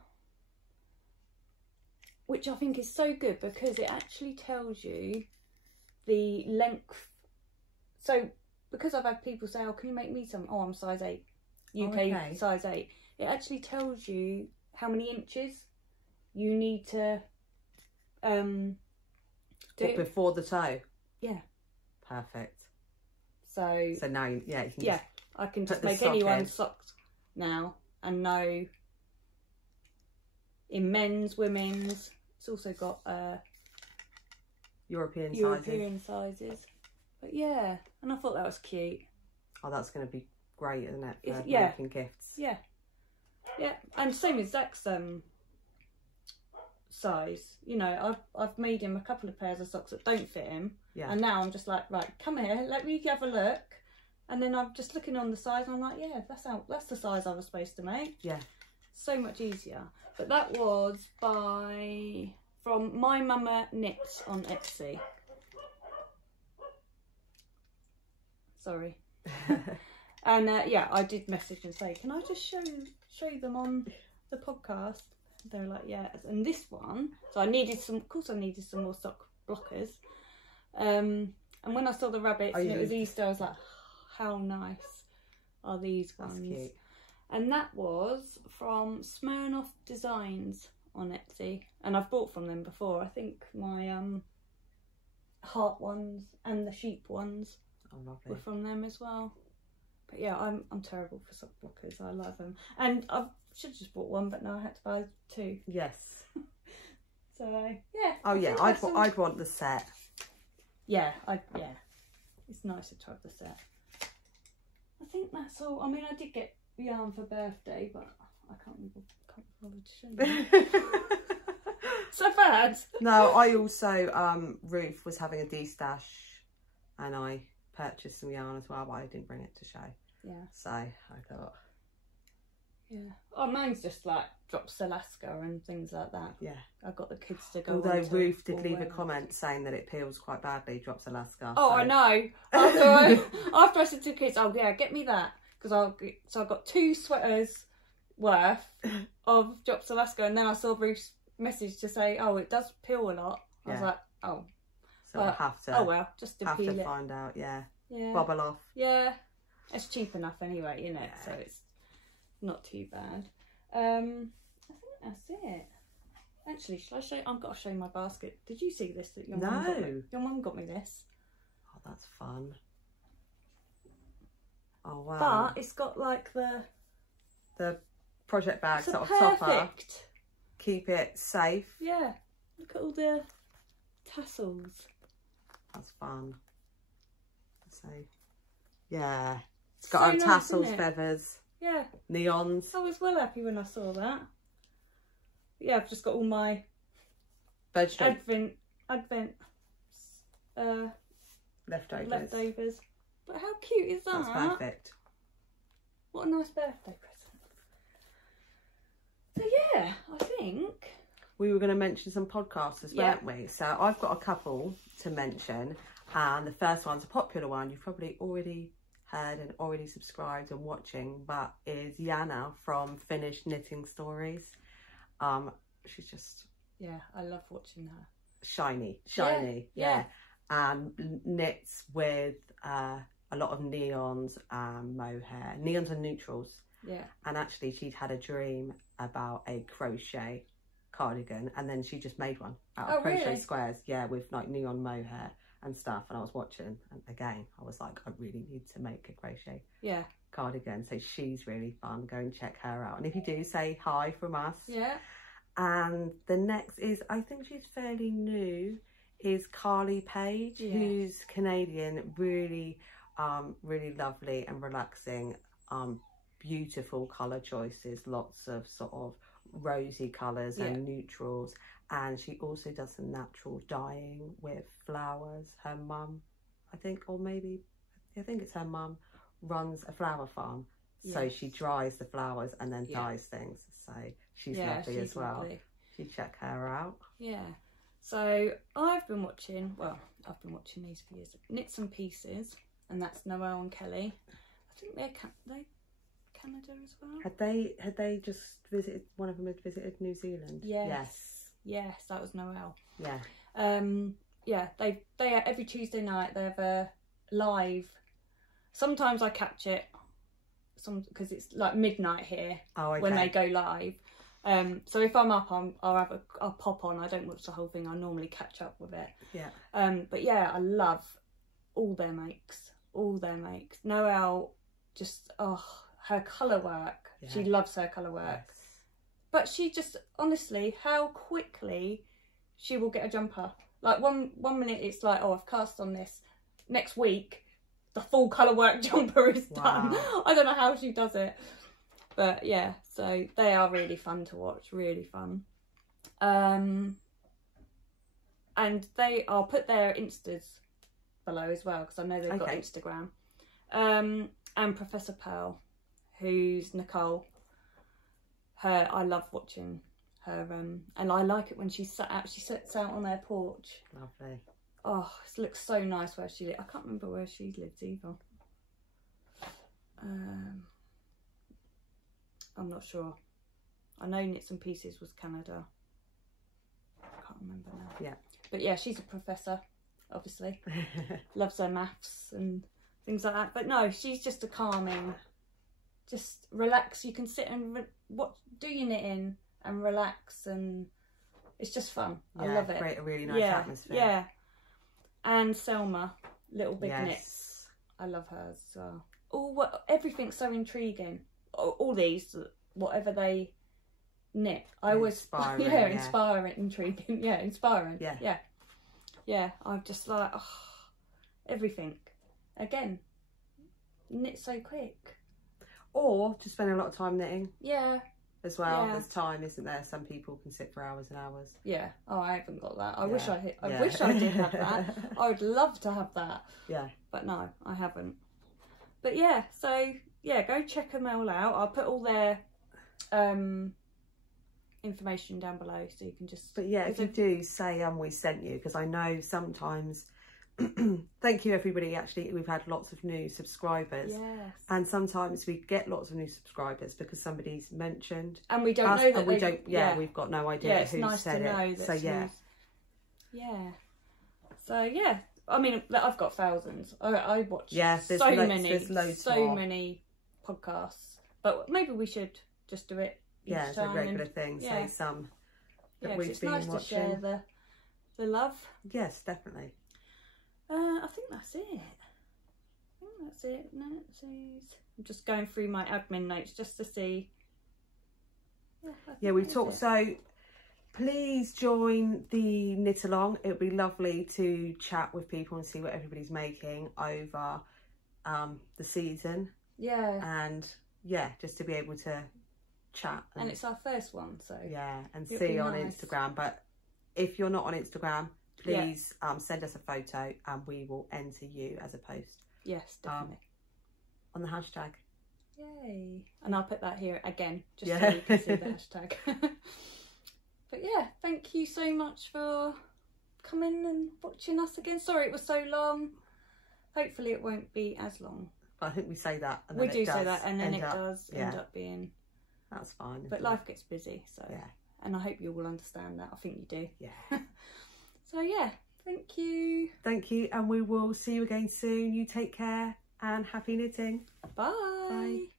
which I think is so good because it actually tells you the length. So because I've had people say, oh, can you make me some? Oh, I'm size 8, UK size 8. It actually tells you how many inches you need to do before the toe. Yeah. Perfect. So now, you can I can just make anyone's socks now and know in men's, women's. It's also got European sizes. But yeah, and I thought that was cute. Oh, that's going to be great, isn't it? For yeah. making gifts. Yeah. Yeah, and same as Zach's size. You know, I've made him a couple of pairs of socks that don't fit him. Yeah. And now I'm just like, right, come here, let me have a look. And then I'm just looking on the size and I'm like, yeah, that's the size I was supposed to make. Yeah. So much easier. But that was from My Mama Knits on Etsy. Sorry. And yeah, I did message and say, can I just show them on the podcast? They were like, yes. And this one, so I needed some, of course I needed some more sock blockers. And when I saw the rabbits and it was Easter, I was like, how nice are these ones? That's cute. And that was from Smirnoff Designs on Etsy. And I've bought from them before. I think my heart ones and the sheep ones were from them as well. But yeah, I'm terrible for sock blockers. I love them. And I should have just bought one, but now I had to buy 2. Yes. So yeah. Oh yeah, I'd want the set. Yeah, it's nicer to have the set. I think that's all. I mean, I did get yarn for birthday, but I can't bother to show you. So bad. No, I also Ruth was having a D-stash, and I purchased some yarn as well, but I didn't bring it to show. Yeah. So I thought. Yeah. Oh, mine's just like drops Alaska and things like that. Yeah. I've got the kids to go. Although Ruth did leave a comment saying that it peels quite badly, drops Alaska. Oh, so. I know. After I said to the kids, oh yeah, get me that, because I got 2 sweaters worth of drops Alaska, and then I saw Ruth's message to say, oh, it does peel a lot. I was like, oh. So I have to. Oh well, just to peel it. Find out. Yeah. Yeah. Bubble off. Yeah. It's cheap enough anyway, isn't it? Yeah. So it's not too bad. I think that's it. Actually, shall I show? I've got to show you my basket. Did you see this? That your mum got me? Your mum got me this. Oh, that's fun. Oh wow! But it's got like the project bag sort of topper. Keep it safe. Yeah. Look at all the tassels. That's fun. So yeah, it's got our tassels, feathers. Yeah. Neons. I was well happy when I saw that. Yeah, I've just got all my advent leftovers. But how cute is that? That's perfect. What a nice birthday present. yeah, I think we were going to mention some podcasts, weren't we? So I've got a couple to mention, and the first one's a popular one you've probably already heard and already subscribed and watching, but is Yana from Finished Knitting Stories. She's just I love watching her. shiny, yeah. And knits with a lot of neons and mohair, neons and neutrals. Yeah. And actually she'd had a dream about a crochet cardigan, and then she just made one out of crochet squares, with like neon mohair and stuff. And I was watching, and again I was like, I really need to make a crochet cardigan. So she's really fun. Go and check her out, and if you do, say hi from us. And the next is, I think she's fairly new, is Carly Page, who's Canadian. Really really lovely and relaxing, beautiful colour choices, lots of sort of rosy colours and neutrals. And she also does some natural dyeing with flowers. Her mum, I think it's her mum, runs a flower farm. So she dries the flowers and then dyes things. So she's lovely as well. Lovely. You check her out. So I've been watching these for years. Knits and Pieces, and that's Noelle and Kelly. I think they're Canada as well. Had they just visited? One of them had visited New Zealand. Yes, that was Noelle. Yeah. They every Tuesday night they have a live. Sometimes I catch it, because it's like midnight here when they go live. So if I'm up, I'll pop on. I don't watch the whole thing. I normally catch up with it. But yeah, I love all their makes. Noelle, just her colour work. She loves her colour work. But she just, honestly, how quickly she will get a jumper. Like one minute it's like, I've cast on this. Next week, the full colour work jumper is done. I don't know how she does it. But yeah, so they are really fun to watch, really fun. And I'll put their Instas below as well, because I know they've got Instagram. And Professor Pearl, who's Nicole. I love watching her, and I like it when she sits out on their porch. Lovely. Oh, it looks so nice where she lives. I can't remember where she lives either. I'm not sure. I know Knits and Pieces was Canada. I can't remember now. But yeah, she's a professor, obviously. Loves her maths and things like that. But no, she's just a calming, just relax. You can sit and do your knitting and relax, and it's just fun. I love it. Create a really nice atmosphere. And Selma, Little Big Knits. I love hers as well. Everything's so intriguing. All these, whatever they knit, I always inspiring, intriguing, inspiring. I'm just like, everything. Again, knit so quick. Or just spend a lot of time knitting. As well. There's time, isn't there? Some people can sit for hours and hours. I haven't got that. I wish I did have that. I would love to have that. But no, I haven't. But go check them all out. I'll put all their information down below, so you can just. But if you do say we sent you, because I know sometimes. Thank you everybody. Actually, we've had lots of new subscribers, and sometimes we get lots of new subscribers because somebody's mentioned, and we don't know that we've got no idea who nice said to know it. So I mean, I've got thousands. I watch there's many podcasts, but maybe we should just do it as a regular thing. Say some that we've been watching. To share the love. Yes, definitely. I think that's it. I'm just going through my admin notes just to see. We've talked. So please join the knit along. It would be lovely to chat with people and see what everybody's making over the season. And just to be able to chat. And it's our first one, so and see on Instagram. But if you're not on Instagram, please send us a photo and we will enter you as a post. Yes, definitely. On the hashtag. Yay. And I'll put that here again, just Yeah. so you can see the hashtag. But yeah, thank you so much for coming and watching us again. Sorry it was so long. Hopefully it won't be as long. I think we say that. And We then do it say does that, and then it does yeah. end up being. That's fine. But life gets busy, so. Yeah. And I hope you will understand that. I think you do. Yeah. So yeah, thank you. Thank you, and we will see you again soon. You take care and happy knitting. Bye. Bye.